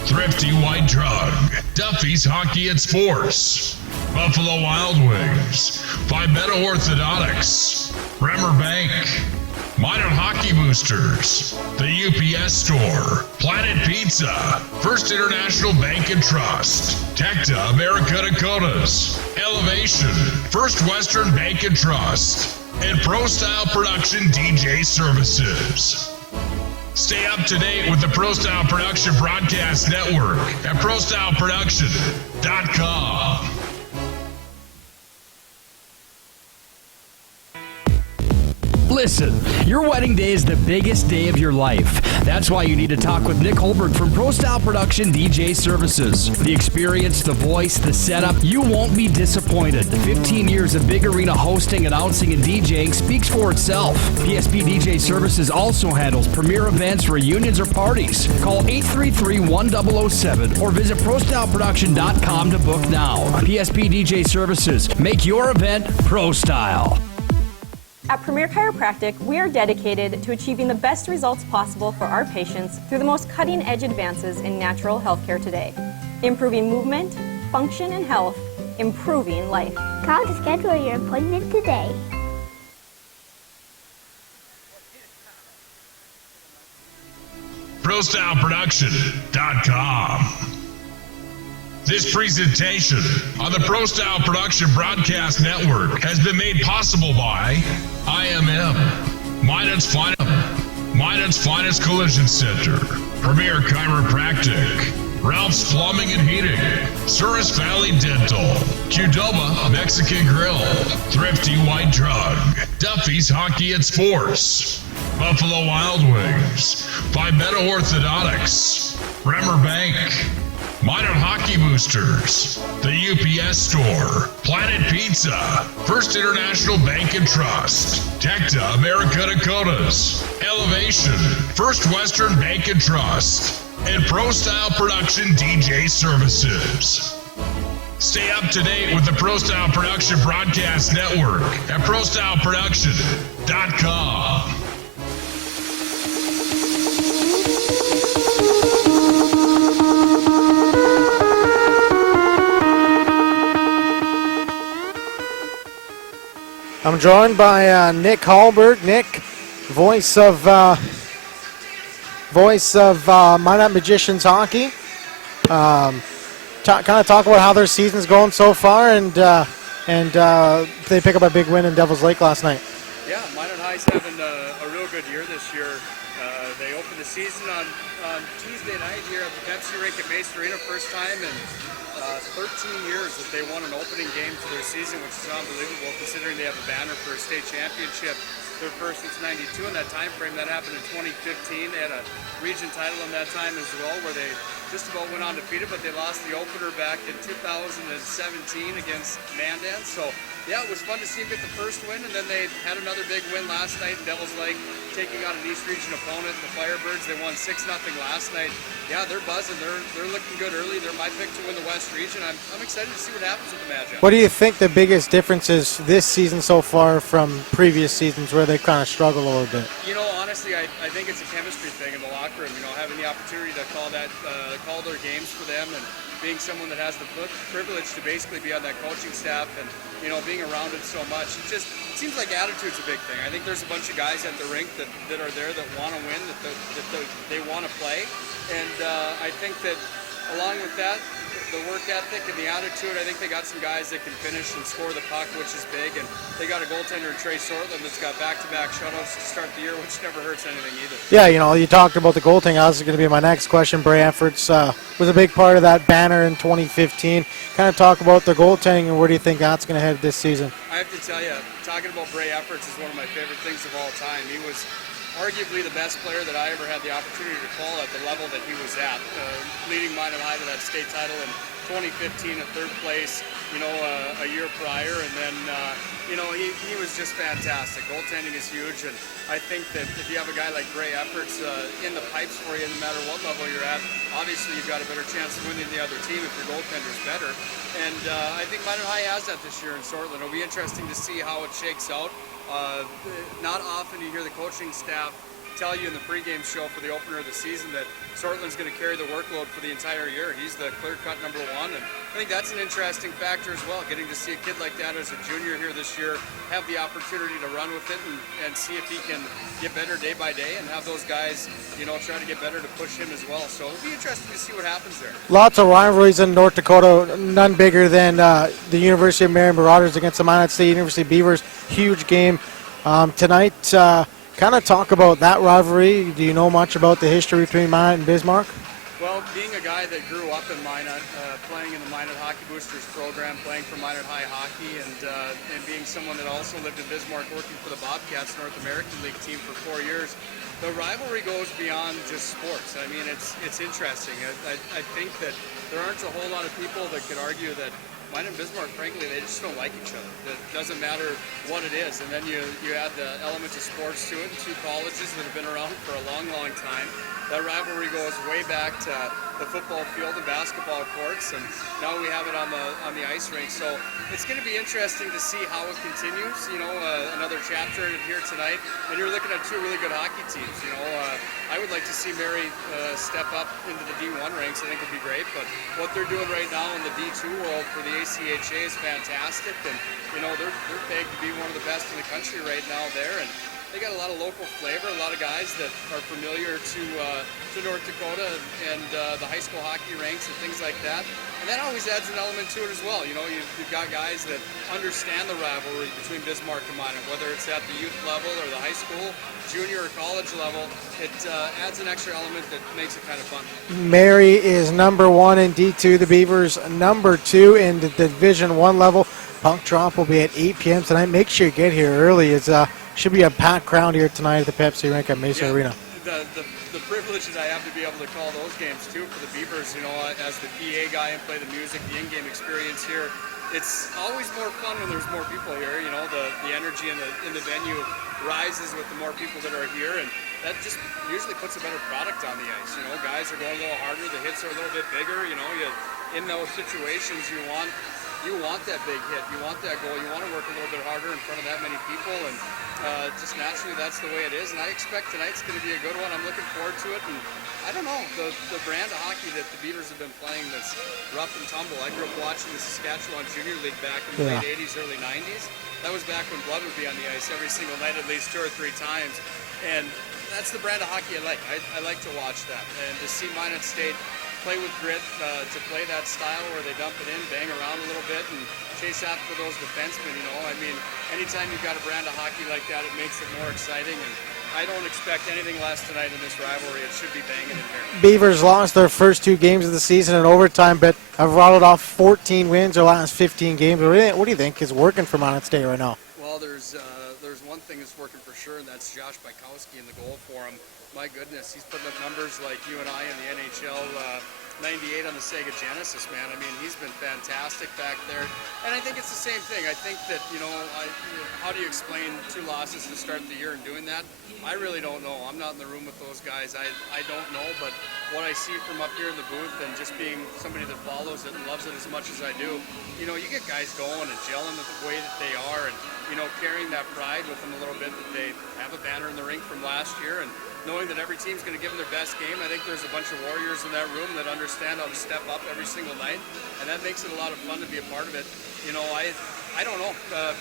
Thrifty White Drug, Duffy's Hockey and Sports, Buffalo Wild Wings, Pimento Orthodontics, Bremer Bank, Minot Hockey Boosters, the UPS Store, Planet Pizza, First International Bank and Trust, Tecta America Dakotas, Elevation, First Western Bank and Trust, and Pro Style Production DJ Services. Stay up to date with the Pro Style Production Broadcast Network at ProStyleProduction.com. Listen, your wedding day is the biggest day of your life. That's why you need to talk with Nick Holberg from Pro Style Production DJ Services. The experience, the voice, the setup, you won't be disappointed. 15 years of big arena hosting, announcing, and DJing speaks for itself. PSP DJ Services also handles premier events, reunions, or parties. Call 833-1007 or visit ProStyleProduction.com to book now. PSP DJ Services, make your event Pro Style. At Premier Chiropractic, we are dedicated to achieving the best results possible for our patients through the most cutting-edge advances in natural healthcare today. Improving movement, function, and health, improving life. Call to schedule your appointment today. ProStyleProduction.com. This presentation on the Pro Style Production Broadcast Network has been made possible by IMM, Minot's Finest Collision Center, Premier Chiropractic, Ralph's Plumbing and Heating, Souris Valley Dental, Qdoba Mexican Grill, Thrifty White Drug, Duffy's Hockey and Sports, Buffalo Wild Wings, Pimento Orthodontics, Bremer Bank, Minot Hockey Boosters, the UPS Store, Planet Pizza, First International Bank and Trust, Tecta America Dakotas, Elevation, First Western Bank and Trust, and Pro Style Production DJ Services. Stay up to date with the Pro Style Production Broadcast Network at ProStyleProduction.com. I'm joined by Nick Holberg. Nick, voice of Minot Magicians Hockey. Kind of talk about how their season's going so far, and they pick up a big win in Devil's Lake last night. Yeah, Minot High's having a real good year this year. They opened the season on Tuesday night here at the Pepsi rink at Mason Arena, first time in 13 years that they won an opening game for their season, which is unbelievable considering they have a banner for a state championship. Their first since '92 in that time frame. That happened in 2015. They had a region title in that time as well, where they just about went undefeated, but they lost the opener back in 2017 against Mandan. So yeah, it was fun to see them get the first win, and then they had another big win last night in Devil's Lake, taking on an East Region opponent, the Firebirds. They won 6-0 last night. Yeah, they're buzzing. They're looking good early. They're my pick to win the West Region. I'm excited to see what happens with the matchup. What do you think the biggest difference is this season so far from previous seasons where they kind of struggle a little bit? You know, honestly, I think it's a chemistry thing in the locker room. You know, having the opportunity to call their games for them, and being someone that has the privilege to basically be on that coaching staff, and you know, being around it so much, it just seems like attitude's a big thing. I think there's a bunch of guys at the rink that are there that want to win, that they want to play, and I think that along with that, the work ethic and the attitude, I think they got some guys that can finish and score the puck, which is big, and they got a goaltender in Trey Sortland that's got back-to-back shutouts to start the year, which never hurts anything either. Yeah, you know, you talked about the goaltending. That was going to be my next question. Bray Efforts was a big part of that banner in 2015. Kind of talk about the goaltending, and where do you think that's going to head this season? I have to tell you, talking about Bray Efforts is one of my favorite things of all time. He was arguably the best player that I ever had the opportunity to call at the level that he was at, leading Minot High to that state title in 2015 at third place, you know, a year prior, and then, you know, he was just fantastic. Goaltending is huge, and I think that if you have a guy like Bray Efforts in the pipes for you, no matter what level you're at, obviously you've got a better chance of winning the other team if your goaltender's better, and I think Minot High has that this year in Sortland. It'll be interesting to see how it shakes out. Not often you hear the coaching staff tell you in the pregame show for the opener of the season that Sortland's going to carry the workload for the entire year. He's the clear-cut number one, and I think that's an interesting factor as well, getting to see a kid like that as a junior here this year have the opportunity to run with it and see if he can get better day by day, and have those guys, you know, try to get better to push him as well. So it'll be interesting to see what happens there. Lots of rivalries in North Dakota, none bigger than the University of Marion Marauders against the Minot State University Beavers. Huge game tonight. Kind of talk about that rivalry. Do you know much about the history between Minot and Bismarck? Well, being a guy that grew up in Minot, playing in the Minot Hockey Boosters program, playing for Minot High Hockey, and being someone that also lived in Bismarck working for the Bobcats North American League team for 4 years, the rivalry goes beyond just sports. I mean, it's interesting. I think that there aren't a whole lot of people that could argue that Minot and Bismarck, frankly, they just don't like each other. It doesn't matter what it is. And then you add the element of sports to it, and two colleges that have been around for a long, long time. That rivalry goes way back to the football field and basketball courts, and now we have it on the ice rink. So it's going to be interesting to see how it continues. You know, another chapter in it here tonight, and you're looking at two really good hockey teams. You know, I would like to see Mary step up into the D1 ranks. I think would be great. But what they're doing right now in the D2 world for the ACHA is fantastic, and you know they're pegged to be one of the best in the country right now there. And they got a lot of local flavor, a lot of guys that are familiar to North Dakota and the high school hockey ranks and things like that. And that always adds an element to it as well. You know, you've got guys that understand the rivalry between Bismarck and Minot, whether it's at the youth level or the high school, junior or college level. It adds an extra element that makes it kind of fun. Mary is number 1 in D2. The Beavers number 2 in the Division 1 level. Puck drop will be at 8 p.m. tonight. Make sure you get here early. It's should be a packed crowd here tonight at the Pepsi Rink at Mesa Arena. The privilege that I have to be able to call those games too for the Beavers, you know, as the PA guy and play the music, the in-game experience here. It's always more fun when there's more people here. You know, the energy in the venue rises with the more people that are here, and that just usually puts a better product on the ice. You know, guys are going a little harder, the hits are a little bit bigger. You know, in those situations you want that big hit, you want that goal, you want to work a little bit harder in front of that many people, and just naturally that's the way it is, and I expect tonight's going to be a good one. I'm looking forward to it, and I don't know, the brand of hockey that the Beavers have been playing that's rough and tumble. I grew up watching the Saskatchewan Junior League back in the late 80s, early 90s. That was back when blood would be on the ice every single night at least 2 or 3 times, and that's the brand of hockey I like. I like to watch that, and to see Minot State play with grit, to play that style where they dump it in, bang around a little bit, and chase after those defensemen, you know. I mean, anytime you've got a brand of hockey like that, it makes it more exciting, and I don't expect anything less tonight in this rivalry. It should be banging in here. Beavers lost their first 2 games of the season in overtime, but have rattled off 14 wins their last 15 games. What do you think is working for Minot State right now? Well, there's one thing that's working for sure, and that's Josh Bykowski in the goal for him. My goodness, he's putting up numbers like you and I in the NHL 98 on the Sega Genesis, man. I mean, he's been fantastic back there. And I think it's the same thing. I think that, how do you explain 2 losses to start the year and doing that? I really don't know. I'm not in the room with those guys. I don't know, but what I see from up here in the booth and just being somebody that follows it and loves it as much as I do, you get guys going and gelling the way that they are and, carrying that pride with them a little bit that they have a banner in the ring from last year and knowing that every team's going to give them their best game. I think there's a bunch of warriors in that room that understand how to step up every single night, and that makes it a lot of fun to be a part of it. I don't know.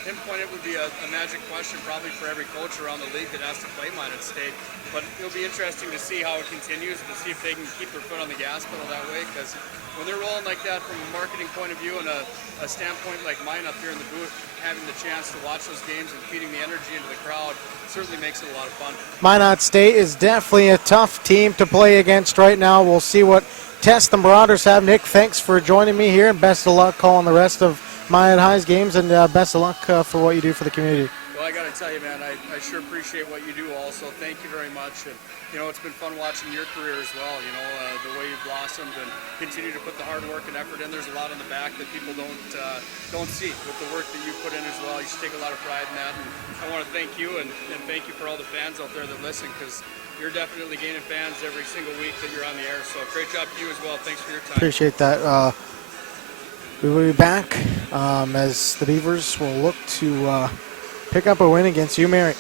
Pinpoint it would be a magic question probably for every coach around the league that has to play Minot State. But it'll be interesting to see how it continues, to see if they can keep their foot on the gas pedal that way. Because when they're rolling like that from a marketing point of view and a standpoint like mine up here in the booth, having the chance to watch those games and feeding the energy into the crowd certainly makes it a lot of fun. Minot State is definitely a tough team to play against right now. We'll see what test the Marauders have. Nick, thanks for joining me here, and best of luck calling the rest of Minot High's games, and best of luck for what you do for the community. Well, I got to tell you, man, I sure appreciate what you do also. Thank you very much. And, it's been fun watching your career as well, the way you've blossomed and continue to put the hard work and effort in. There's a lot in the back that people don't see with the work that you put in as well. You should take a lot of pride in that. And I want to thank you and thank you for all the fans out there that listen, because you're definitely gaining fans every single week that you're on the air. So great job to you as well. Thanks for your time. Appreciate that. We will be back as the Beavers will look to pick up a win against UMary.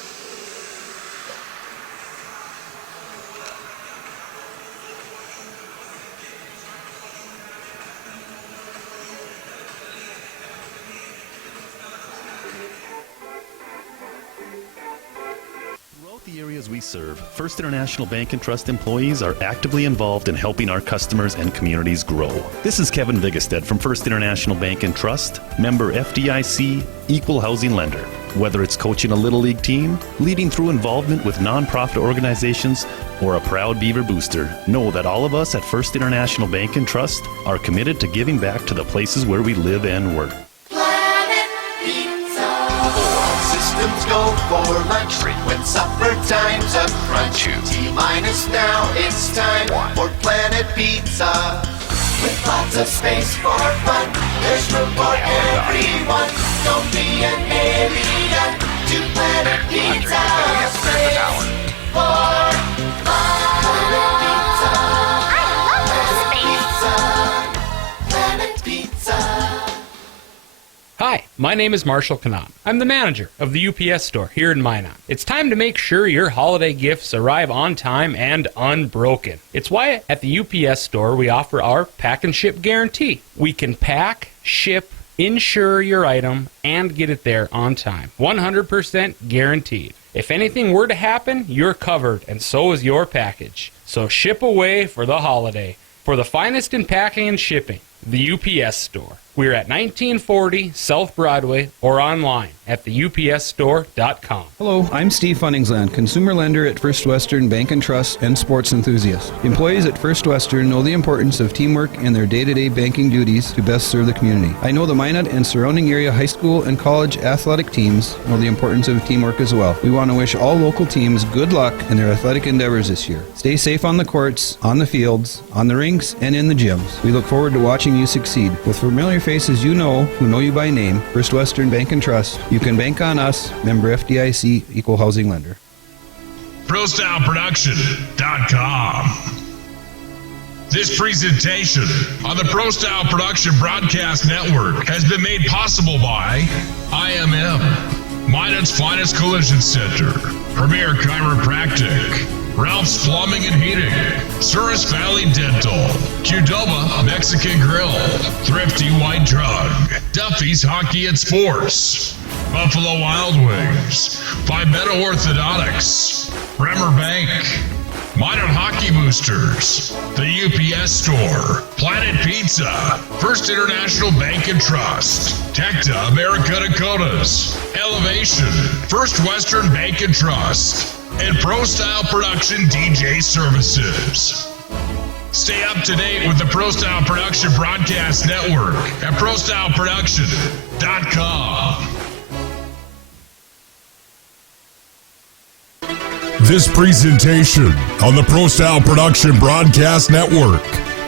Throughout the areas we serve, First International Bank and Trust employees are actively involved in helping our customers and communities grow. This is Kevin Vigestad from First International Bank and Trust, member FDIC, equal housing lender. Whether it's coaching a Little League team, leading through involvement with nonprofit organizations, or a proud Beaver booster, know that all of us at First International Bank and Trust are committed to giving back to the places where we live and work. Planet Pizza. All systems go for lunch. Frequent supper time's a crunch. T-minus now, it's time for Planet Pizza. With lots of space for fun, there's room for everyone. Don't be an alien to Planet Pizza. Space for fun. Planet Pizza. I love Pizza. Planet Pizza. Hi, my name is Marshall Canop. I'm the manager of the UPS store here in Minot. It's time to make sure your holiday gifts arrive on time and unbroken. It's why at the UPS store we offer our pack and ship guarantee. We can pack, ship, insure your item, and get it there on time. 100% guaranteed. If anything were to happen, you're covered, and so is your package. So ship away for the holiday. For the finest in packing and shipping, the UPS store. We're at 1940 South Broadway or online at theupsstore.com. Hello, I'm Steve Funningsland, consumer lender at First Western Bank and Trust and sports enthusiast. Employees at First Western know the importance of teamwork in their day-to-day banking duties to best serve the community. I know the Minot and surrounding area high school and college athletic teams know the importance of teamwork as well. We want to wish all local teams good luck in their athletic endeavors this year. Stay safe on the courts, on the fields, on the rinks, and in the gyms. We look forward to watching you succeed. With familiar faces you know, who know you by name, First Western Bank and Trust, you can bank on us, member FDIC, equal housing lender. ProStyleProduction.com. This presentation on the Pro Style Production Broadcast Network has been made possible by IMM, Minot's finest collision center, Premier Chiropractic, Ralph's Plumbing and Heating, Souris Valley Dental, Qdoba Mexican Grill, Thrifty White Drug, Duffy's Hockey and Sports, Buffalo Wild Wings, Beto Orthodontics, Bremer Bank, Minot Hockey Boosters, the UPS Store, Planet Pizza, First International Bank and Trust, Tecta America Dakotas, Elevation, First Western Bank and Trust, and Pro Style Production DJ Services. Stay up to date with the Pro Style Production Broadcast Network at prostyleproduction.com. This presentation on the Pro Style Production Broadcast Network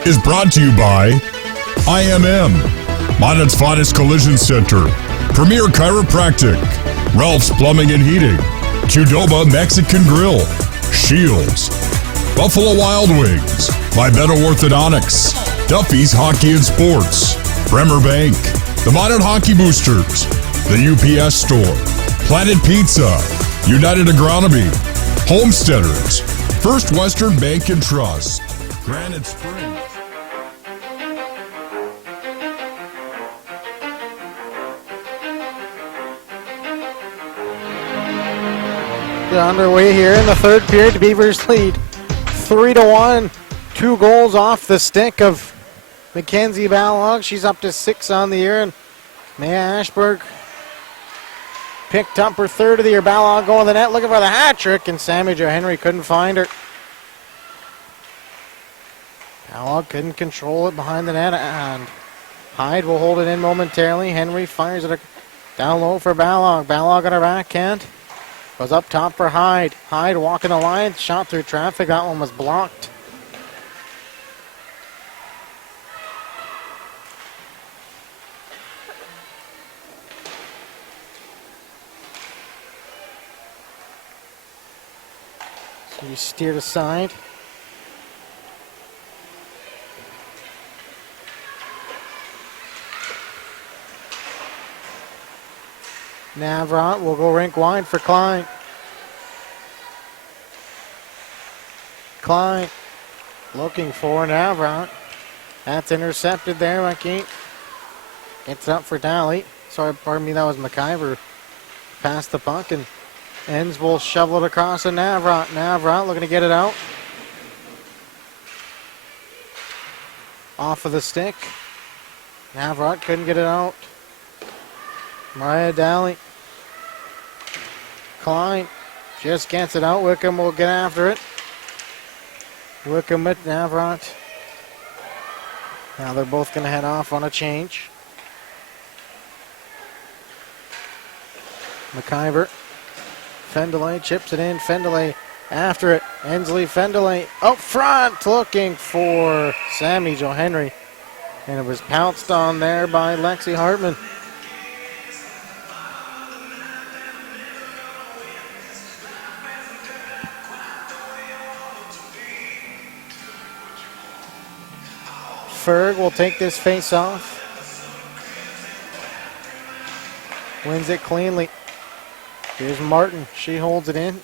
is brought to you by IMM, Minot's finest collision center, Premier Chiropractic, Ralph's Plumbing and Heating, Qdoba Mexican Grill, Shields, Buffalo Wild Wings, Minot Orthodontics, Duffy's Hockey and Sports, Bremer Bank, the Minot Hockey Boosters, the UPS Store, Planet Pizza, United Agronomy, Homesteaders, First Western Bank and Trust, Granite Springs. Get underway here in the third period. The Beavers lead 3-1. 2 goals off the stick of Mackenzie Balog. She's up to 6 on the year. And Maya Ashberg picked up her third of the year. Balog going to the net looking for the hat trick, and Sammy Jo Henry couldn't find her. Balog couldn't control it behind the net, and Hyde will hold it in momentarily. Henry fires it down low for Balog. Balog on her backhand. Goes up top for Hyde. Hyde walking the line, shot through traffic. That one was blocked. So you steered aside. Navrant will go rink wide for Klein. Klein looking for Navrant. That's intercepted there, Mikey. Gets up for Daly. Sorry, pardon me, that was McIver. Past the puck, and Enns will shovel it across to Navrant. Navrant looking to get it out. Off of the stick. Navrant couldn't get it out. Mariah Daly. Klein just gets it out. Wickham will get after it. Wickham with Navrant. Now they're both going to head off on a change. McIver. Fendelay chips it in. Fendelay after it. Ensley Fendelay up front looking for Sammy Jo Henry. And it was pounced on there by Lexi Hartman. Ferg will take this face off. Wins it cleanly. Here's Martin. She holds it in.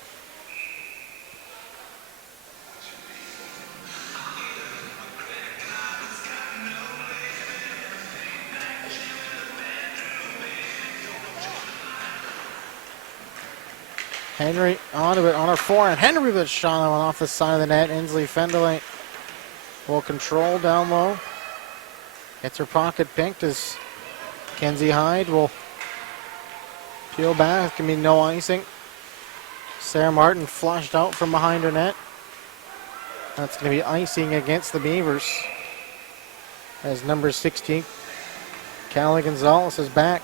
Henry onto it on her forehand. Henry with a shot that went off the side of the net. Inslee Fendelay will control down low. Gets her pocket pinked as Kenzie Hyde will peel back. Can be no icing. Sarah Martin flushed out from behind her net. That's going to be icing against the Beavers. As number 16, Callie Gonzalez is back.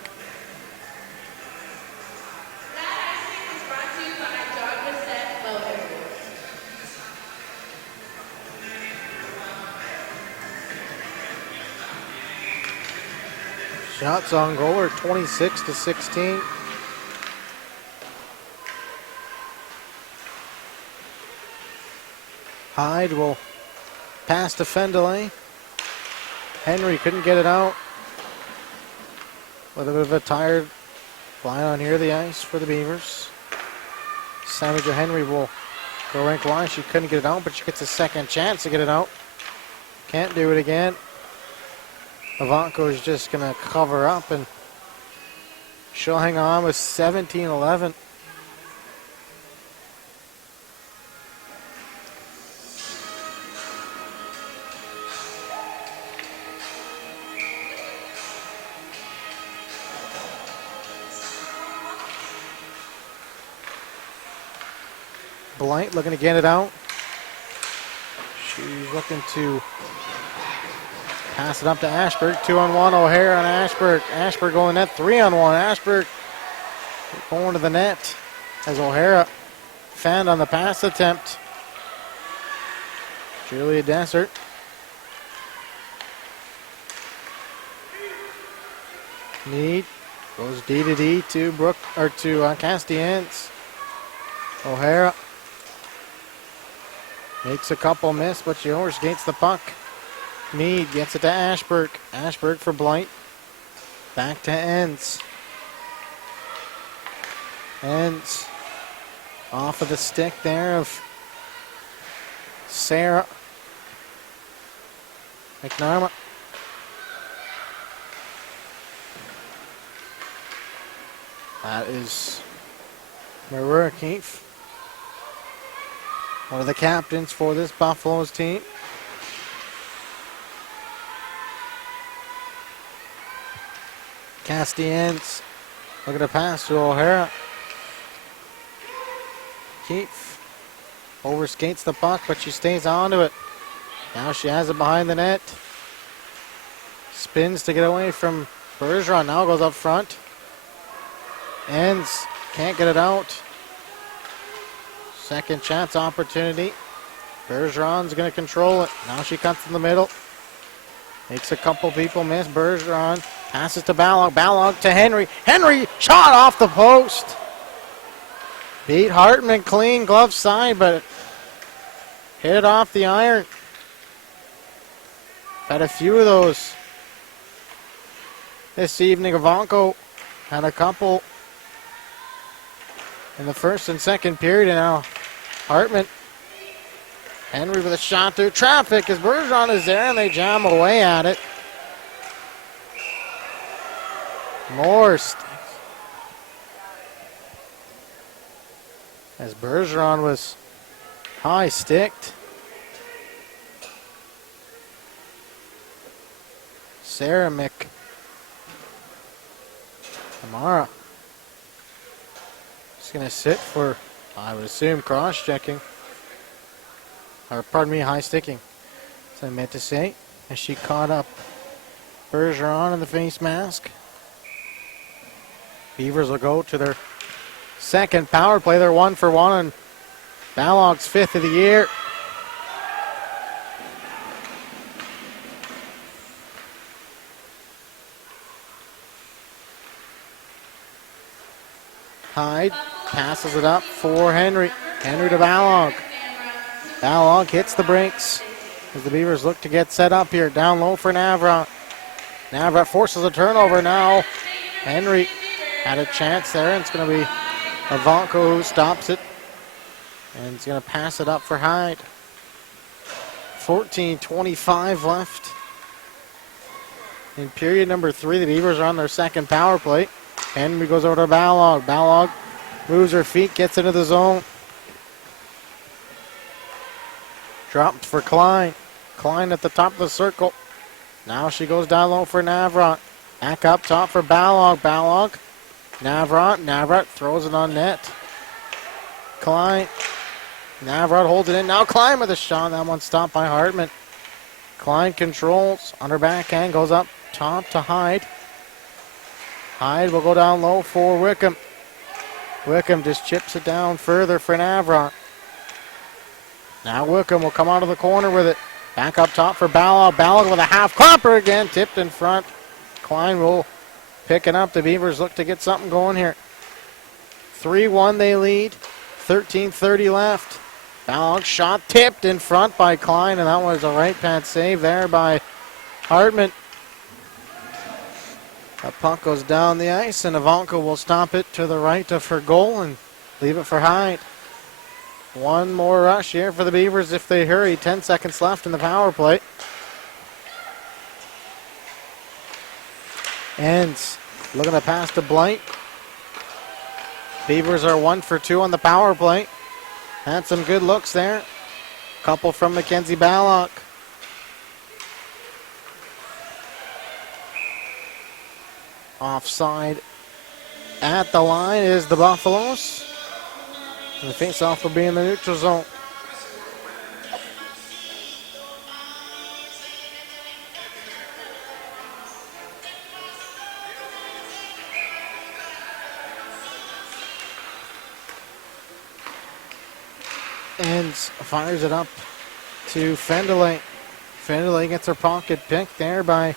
Shots on goal are 26-16. Hyde will pass to Fendelay. Henry couldn't get it out. A little bit of a tired line on here, the ice for the Beavers. Sammy Jo Henry will go rink wide. She couldn't get it out, but she gets a second chance to get it out. Can't do it again. Ivanko is just going to cover up, and she'll hang on with 17-11. Blight looking to get it out. She's looking to pass it up to Ashburg. 2-on-1, O'Hara on Ashburg. Ashburg going net, 3-on-1. Ashburg going to the net as O'Hara fanned on the pass attempt. Julia Dessert. Mead goes D to D to Castians. O'Hara makes a couple miss, but she overskates the puck. Mead gets it to Ashburg. Ashburg for Blight. Back to Enns. Enns off of the stick there of Sarah McNarma. That is Maria Keefe, one of the captains for this Buffaloes team. Castians looking to pass to O'Hara. Keefe overskates the puck, but she stays onto it. Now she has it behind the net. Spins to get away from Bergeron. Now goes up front. Ends. Can't get it out. Second chance opportunity. Bergeron's going to control it. Now she cuts in the middle. Makes a couple people miss. Bergeron passes to Balog. Balog to Henry. Henry shot off the post. Beat Hartman clean, glove side, but hit it off the iron. Had a few of those this evening. Ivanko had a couple in the first and second period, and now Hartman. Henry with a shot through traffic as Bergeron is there, and they jam away at it. Morse. As Bergeron was high sticked. Sarah Amara. Just going to sit for, I would assume, cross-checking. Or, pardon me, high sticking. That's what I meant to say. As she caught up Bergeron in the face mask. Beavers will go to their second power play. They're 1-for-1 and Balog's 5th of the year. Hyde passes it up for Henry. Henry to Balog. Balog hits the brakes as the Beavers look to get set up here. Down low for Navrat. Navrat forces a turnover now. Henry had a chance there, and it's going to be Ivanko who stops it. And he's going to pass it up for Hyde. 14:25 left in period number 3. The Beavers are on their second power play. Henry goes over to Balog. Balog moves her feet, gets into the zone. Dropped for Klein. Klein at the top of the circle. Now she goes down low for Navrat. Back up top for Balog. Balog. Navrat. Navrat throws it on net. Klein. Navrat holds it in. Now Klein with a shot. That one stopped by Hartman. Klein controls on her backhand. Goes up top to Hyde. Hyde will go down low for Wickham. Wickham just chips it down further for Navrat. Now Wickham will come out of the corner with it. Back up top for Balog. Balog with a half copper again. Tipped in front. Klein will pick it up. The Beavers look to get something going here. 3-1 they lead. 13:30 left. Balog shot tipped in front by Klein, and that was a right pad save there by Hartman. That puck goes down the ice, and Ivanko will stop it to the right of her goal and leave it for Hyde. One more rush here for the Beavers if they hurry. 10 seconds left in the power play. Ends looking to pass to Blight. Beavers are 1-for-2 on the power play. Had some good looks there. Couple from Mackenzie Ballock. Offside at the line is the Buffaloes. And the face-off will be in the neutral zone. And fires it up to Fendelay. Fendelay gets her pocket picked there by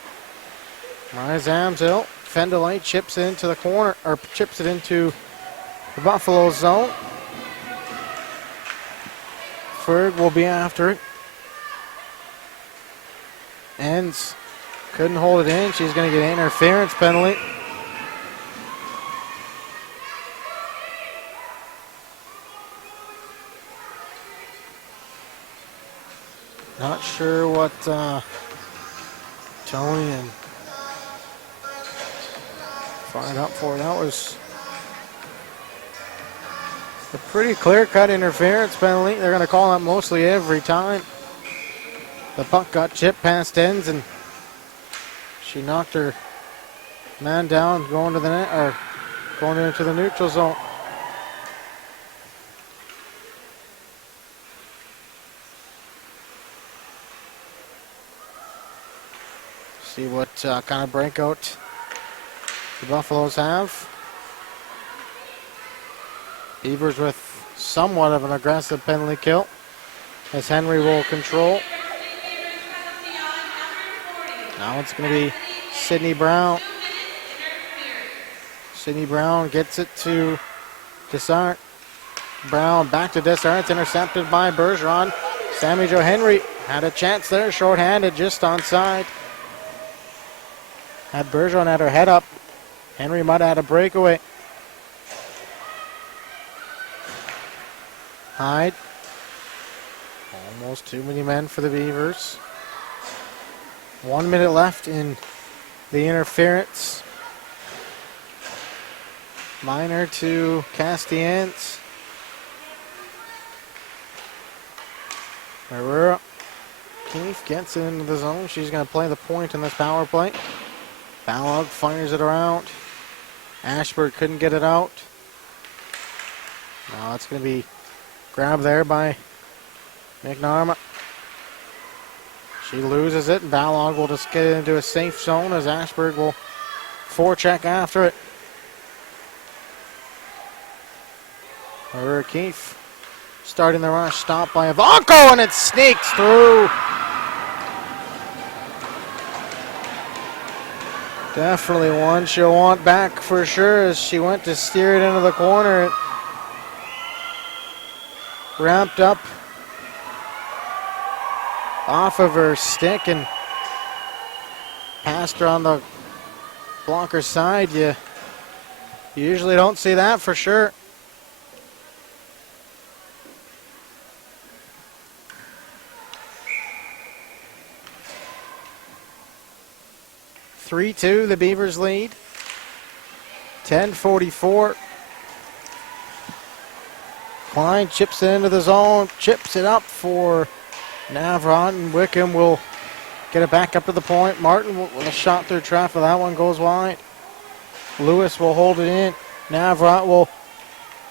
Mariah Zamzil. Fendelay chips it into the corner, or chips it into the Buffalo zone. Ferg will be after it. Ends couldn't hold it in. She's going to get an interference penalty. Not sure what Tony and fired up for. That was a pretty clear-cut interference penalty. They're going to call that mostly every time. The puck got chipped past ends, and she knocked her man down going to the net, or going into the neutral zone. See what kind of breakout the Buffaloes have. Beavers with somewhat of an aggressive penalty kill, as Henry will control. Now it's going to be Sydney Brown. Sydney Brown gets it to Dessart. Brown back to Dessart. It's intercepted by Bergeron. Sammy Jo Henry had a chance there, shorthanded, just onside. Had Bergeron had her head up. Henry might have had a breakaway. Hyde. Almost too many men for the Beavers. 1 minute left in the interference. Minor to Castians. Herrera. Keefe gets it into the zone. She's going to play the point in this power play. Ballog fires it around. Ashburg couldn't get it out. Now it's going to be grabbed there by McNarma. She loses it, and Ballog will just get it into a safe zone as Ashburg will forecheck after it. Keefe starting the rush, stopped by Ivanko, and it sneaks through. Definitely one she'll want back for sure, as she went to steer it into the corner. It ramped up off of her stick and passed her on the blocker side. You usually don't see that for sure. (3-2) the Beavers lead. 10:44. Klein chips it into the zone, chips it up for Navrat, and Wickham will get it back up to the point. Martin with a shot through traffic. That one goes wide. Lewis will hold it in. Navrat will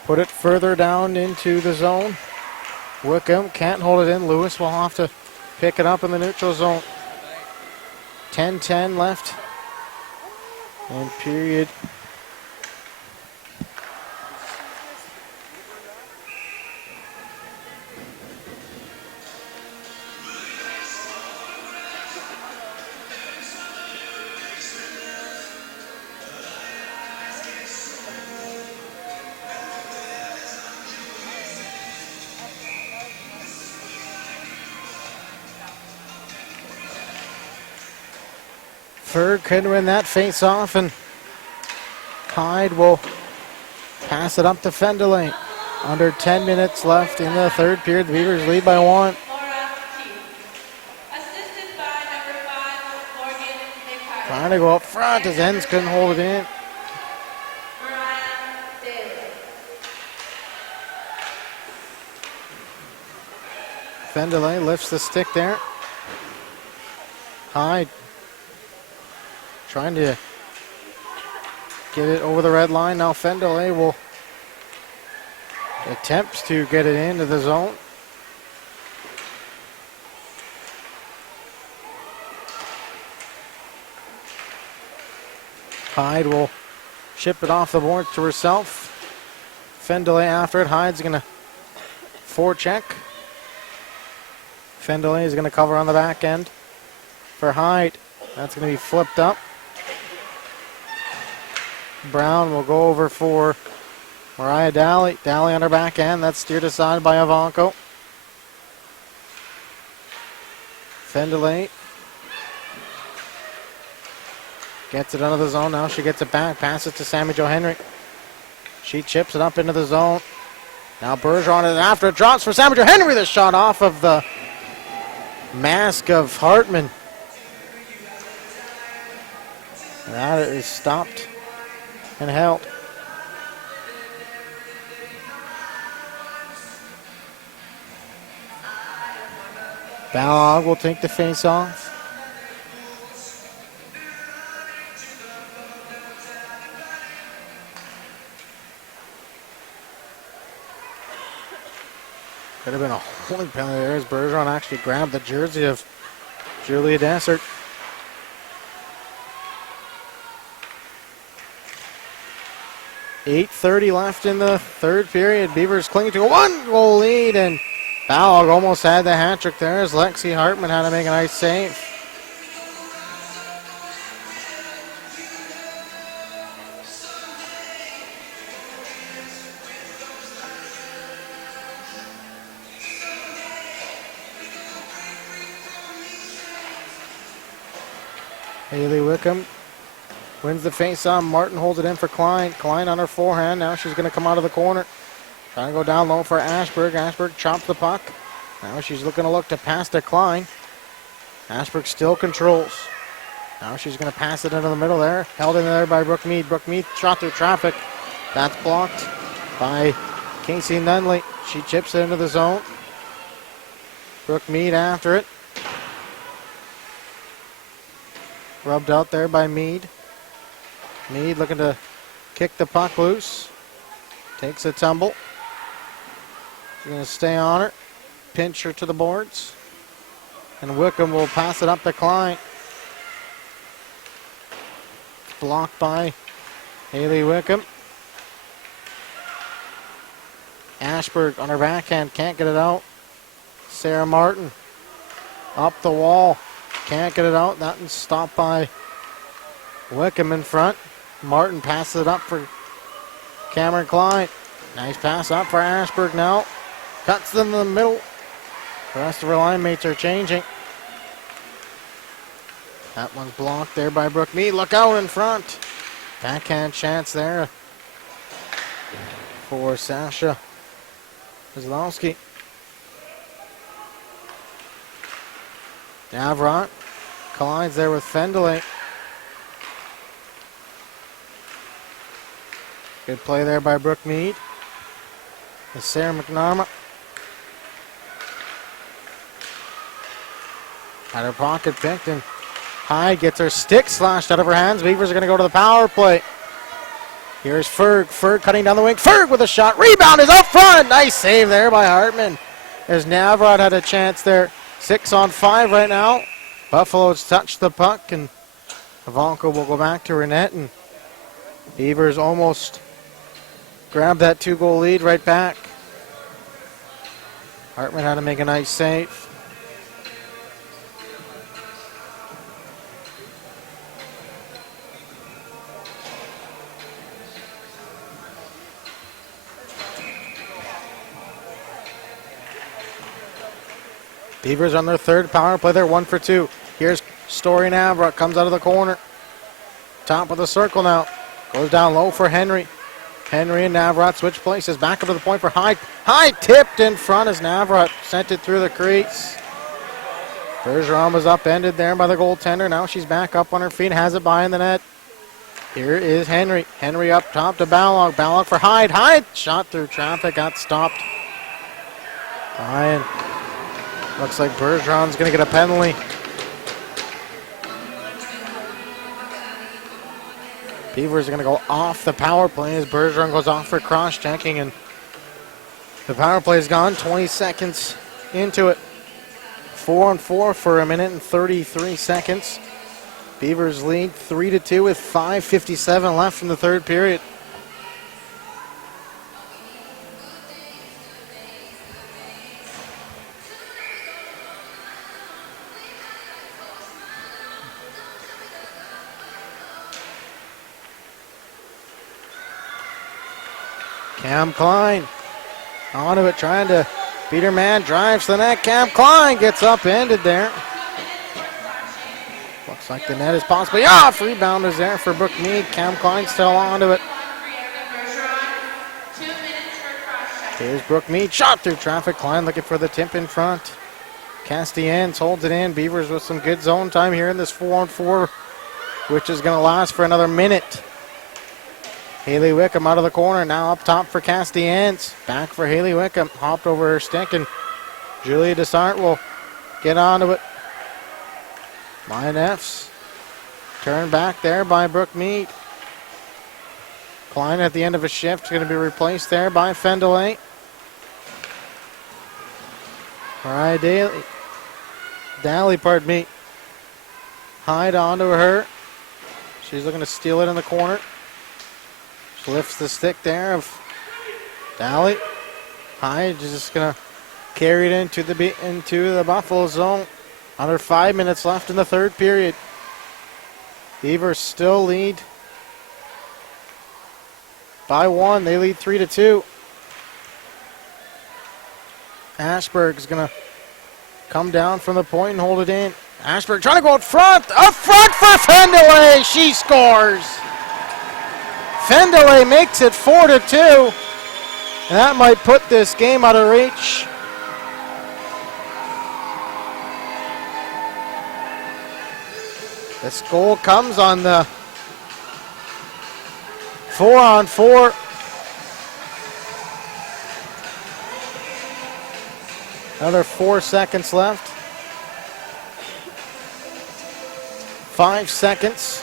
put it further down into the zone. Wickham can't hold it in. Lewis will have to pick it up in the neutral zone. 10:10 left in period. Ferg could win that face-off, and Hyde will pass it up to Fendelay. Under 10 minutes left in the third period. The Beavers lead by 1. Trying to go up front as Ends couldn't hold it in. Fendelay lifts the stick there. Hyde trying to get it over the red line. Now Fendelay will attempts to get it into the zone. Hyde will chip it off the board to herself. Fendelay after it. Hyde's going to forecheck. Fendelay is going to cover on the back end for Hyde. That's going to be flipped up. Brown will go over for Mariah Daly. Daly on her back end. That's steered aside by Ivanko. Fendelay gets it out of the zone. Now she gets it back. Passes to Sammy Jo Henry. She chips it up into the zone. Now Bergeron is after it. Drops for Sammy Jo Henry. The shot off of the mask of Hartman. That is stopped and held. Balog will take the face off. Could have been a holding penalty there as Bergeron actually grabbed the jersey of Julia Dessert. .8:30 left in the third period. Beavers clinging to a 1-goal lead, and Balog almost had the hat trick there as Lexi Hartman had to make a nice save. Haley Wickham wins the face-off. Martin holds it in for Klein. Klein on her forehand. Now she's going to come out of the corner. Trying to go down low for Ashberg. Ashberg chops the puck. Now she's looking to look to pass to Klein. Ashberg still controls. Now she's going to pass it into the middle there. Held in there by Brooke Mead. Brooke Mead shot through traffic. That's blocked by Casey Nunley. She chips it into the zone. Brooke Mead after it. Rubbed out there by Mead. Mead looking to kick the puck loose. Takes a tumble. She's going to stay on her. Pinch her to the boards. And Wickham will pass it up to Klein. It's blocked by Haley Wickham. Ashberg on her backhand. Can't get it out. Sarah Martin up the wall. Can't get it out. That one's stopped by Wickham in front. Martin passes it up for Cameron Klein. Nice pass up for Ashberg now. Cuts in the middle. The rest of her line mates are changing. That one's blocked there by Brooke Mead. Look out in front. Backhand chance there for Sasha Kozlowski. Navrot collides there with Fendelay. Good play there by Brooke Mead. And Sarah McNarma. Had her pocket picked, and Hyde gets her stick slashed out of her hands. Beavers are going to go to the power play. Here's Ferg. Ferg cutting down the wing. Ferg with a shot. Rebound is up front. Nice save there by Hartman. As Navrot had a chance there. 6-on-5 right now. Buffalo's touched the puck, and Ivanko will go back to her net, and Beavers almost grab that 2-goal lead right back. Hartman had to make a nice save. Beavers on their third power play. They're 1 for 2. Here's Story Navrot. Comes out of the corner. Top of the circle now. Goes down low for Henry. Henry and Navrot switch places. Back up to the point for Hyde. Hyde tipped in front as Navrot sent it through the crease. Bergeron was upended there by the goaltender. Now she's back up on her feet. Has it behind the net. Here is Henry. Henry up top to Balog. Balog for Hyde. Hyde shot through traffic. Got stopped. Ryan. Looks like Bergeron's going to get a penalty. Beavers are going to go off the power play as Bergeron goes off for cross-checking, and The power play's gone, 20 seconds into it. 4-on-4 for a minute and 33 seconds. Beavers lead 3-2 with 5:57 left in the third period. Cam Klein onto it, trying to beat her man, drives to the net. Cam Klein gets upended there. Looks like the net is possibly off. Rebound is there for Brooke Mead. Cam Klein still onto it. Here's Brooke Mead, shot through traffic. Klein looking for the tip in front. Castiens holds it in. Beavers with some good zone time here in this 4-on-4, which is going to last for another minute. Haley Wickham out of the corner, now up top for Castiens. Back for Haley Wickham, hopped over her stick, and Julia Desart will get onto it. Minot turned back there by Brooke Mead. Klein at the end of a shift, going to be replaced there by Fendelay. All right, Daly, pardon me. Hyde onto her. She's looking to steal it in the corner. She lifts the stick there of Daly. Hyde is just going to carry it into the Buffalo zone. Under 5 minutes left in the third period. Beavers still lead by 1. They lead 3-2. Ashburg's going to come down from the point and hold it in. Ashburg trying to go up front for Fendelay. She scores. Fendelay makes it 4-2. And that might put this game out of reach. This goal comes on the 4-on-4. Another 4 seconds left. 5 seconds.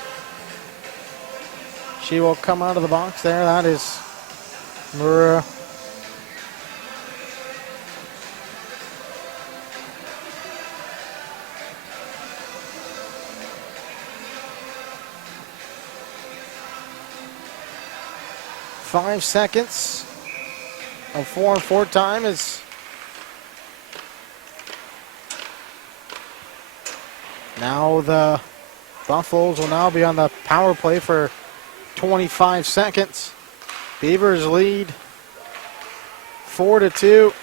She will come out of the box there. That is Murrah. Five seconds of 4-on-4 time is now the Buffaloes will now be on the power play for 25 seconds. Beavers lead 4-2.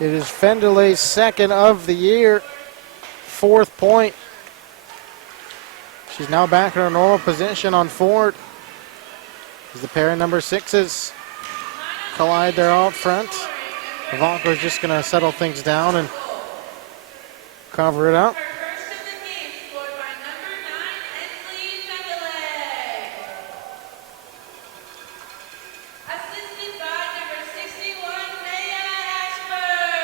It is Fendelay's second of the year, 4th point. She's now back in her normal position on forward. As the pair of number 6s collide there out front. Ivanka is just going to settle things down and cover it up. Assisted by number 61, Maya Ashburg.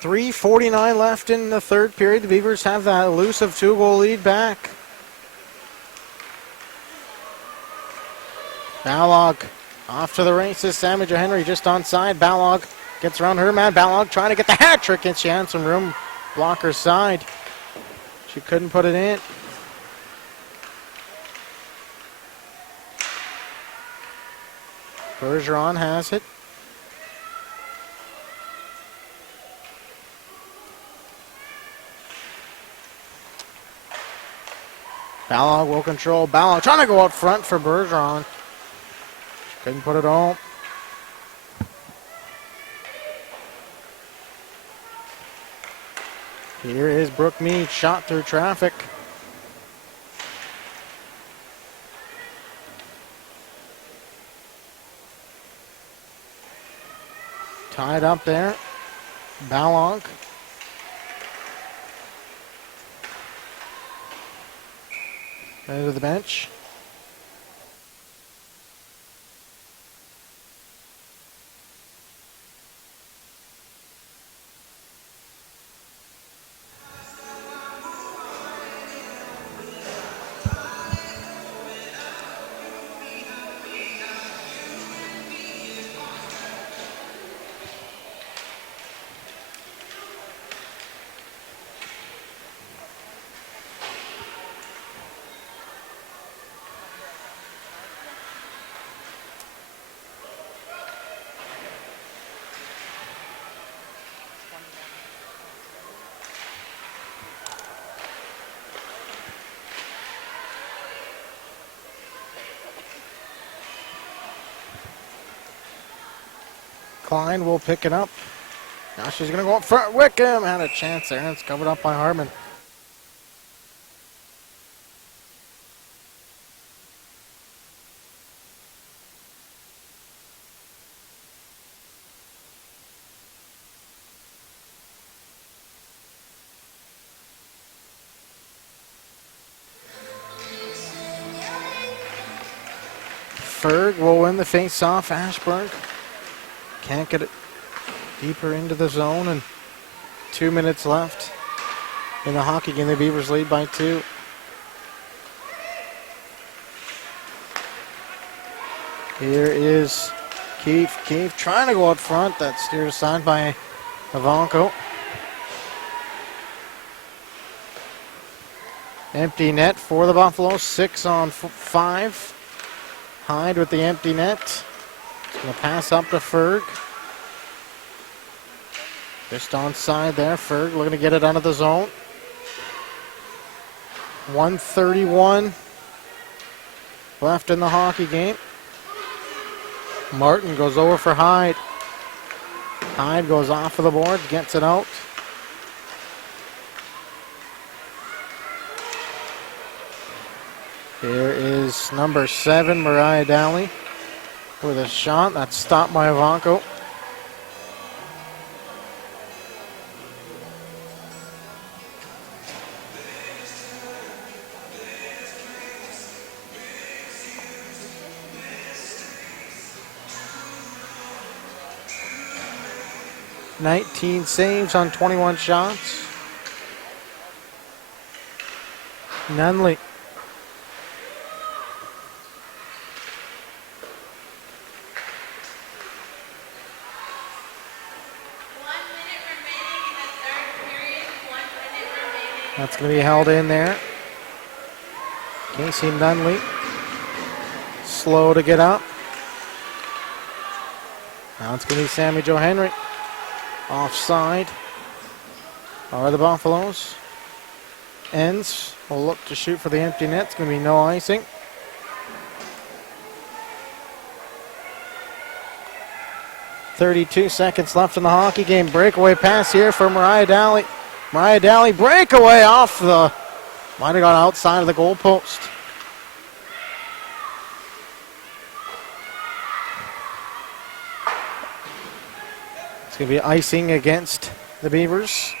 3:49 left in the third period. The Beavers have that elusive 2-goal lead back. Balog off to the races. Samija Henry just onside. Balog gets around her man. Balog trying to get the hat trick, and she had some room. Blocker's side. She couldn't put it in. Bergeron has it. Balog will control. Balog trying to go up front for Bergeron. Couldn't put it home. Here is Brooke Mead, shot through traffic. Tied up there. Balog. Headed to the bench. Klein will pick it up. Now she's going to go up front. Wickham had a chance there. It's covered up by Hartman. Ferg will win the face-off. Ashburn can't get it deeper into the zone, and 2 minutes left in the hockey game. The Beavers lead by 2. Here is Keefe. Keefe trying to go out front. That's steered aside by Ivanko. Empty net for the Buffalo. 6 on 5. Hyde with the empty net. He's going to pass up to Ferg. Just onside there. Ferg looking to get it out of the zone. 1:31 left in the hockey game. Martin goes over for Hyde. Hyde goes off of the board, gets it out. Here is number 7, Mariah Downey, with a shot. That's stopped by Ivanko. "19 saves on 21 shots. Nunley. That's going to be held in there. Casey Nunley. Slow to get up. Now it's going to be Sammy Jo Henry. Offside are the Buffaloes. Ends will look to shoot for the empty net. It's going to be no icing. "32 seconds left in the hockey game. Breakaway pass here for Mariah Daly. Mariah Daly breakaway off the, might have gone outside of the goal post. It's going to be icing against the Beavers.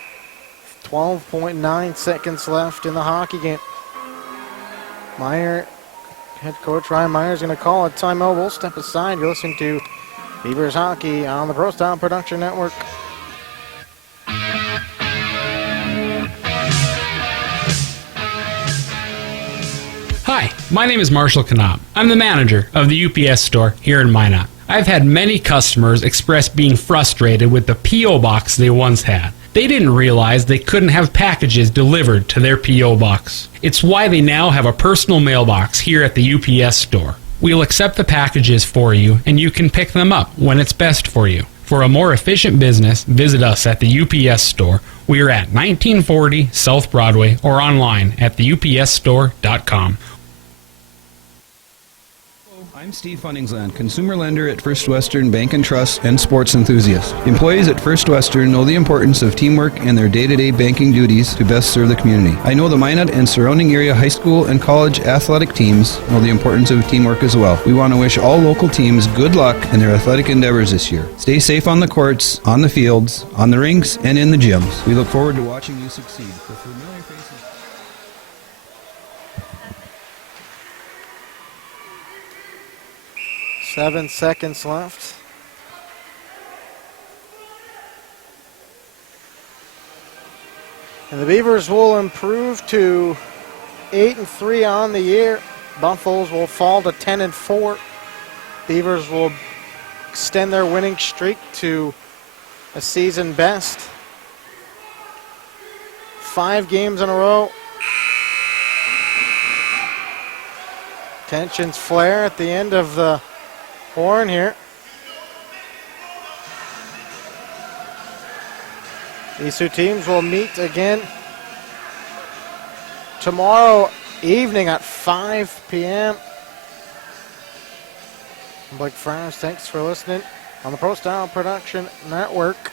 12.9 seconds left in the hockey game. Meyer, head coach Ryan Meyer is going to call a timeout. We'll step aside. You're listening to Beavers Hockey on the Pro Style Production Network. Hi, my name is Marshall Knopp. I'm the manager of the UPS store here in Minot. I've had many customers express being frustrated with the P.O. box they once had. They didn't realize they couldn't have packages delivered to their P.O. box. It's why they now have a personal mailbox here at the UPS store. We'll accept the packages for you, and you can pick them up when it's best for you. For a more efficient business, visit us at the UPS store. We are at 1940 South Broadway or online at theupsstore.com. I'm Steve Funningsland, consumer lender at First Western Bank and Trust and sports enthusiast. Employees at First Western know the importance of teamwork in their day-to-day banking duties to best serve the community. I know the Minot and surrounding area high school and college athletic teams know the importance of teamwork as well. We want to wish all local teams good luck in their athletic endeavors this year. Stay safe on the courts, on the fields, on the rinks, and in the gyms. We look forward to watching you succeed. The familiar faces. 7 seconds left. And the Beavers will improve to 8-3 on the year. Buffaloes will fall to 10-4. Beavers will extend their winning streak to a season best. 5 games in a row. Tensions flare at the end of the horn here. These two teams will meet again tomorrow evening at 5 p.m. Blake Friars, thanks for listening. on the Pro Style Production Network.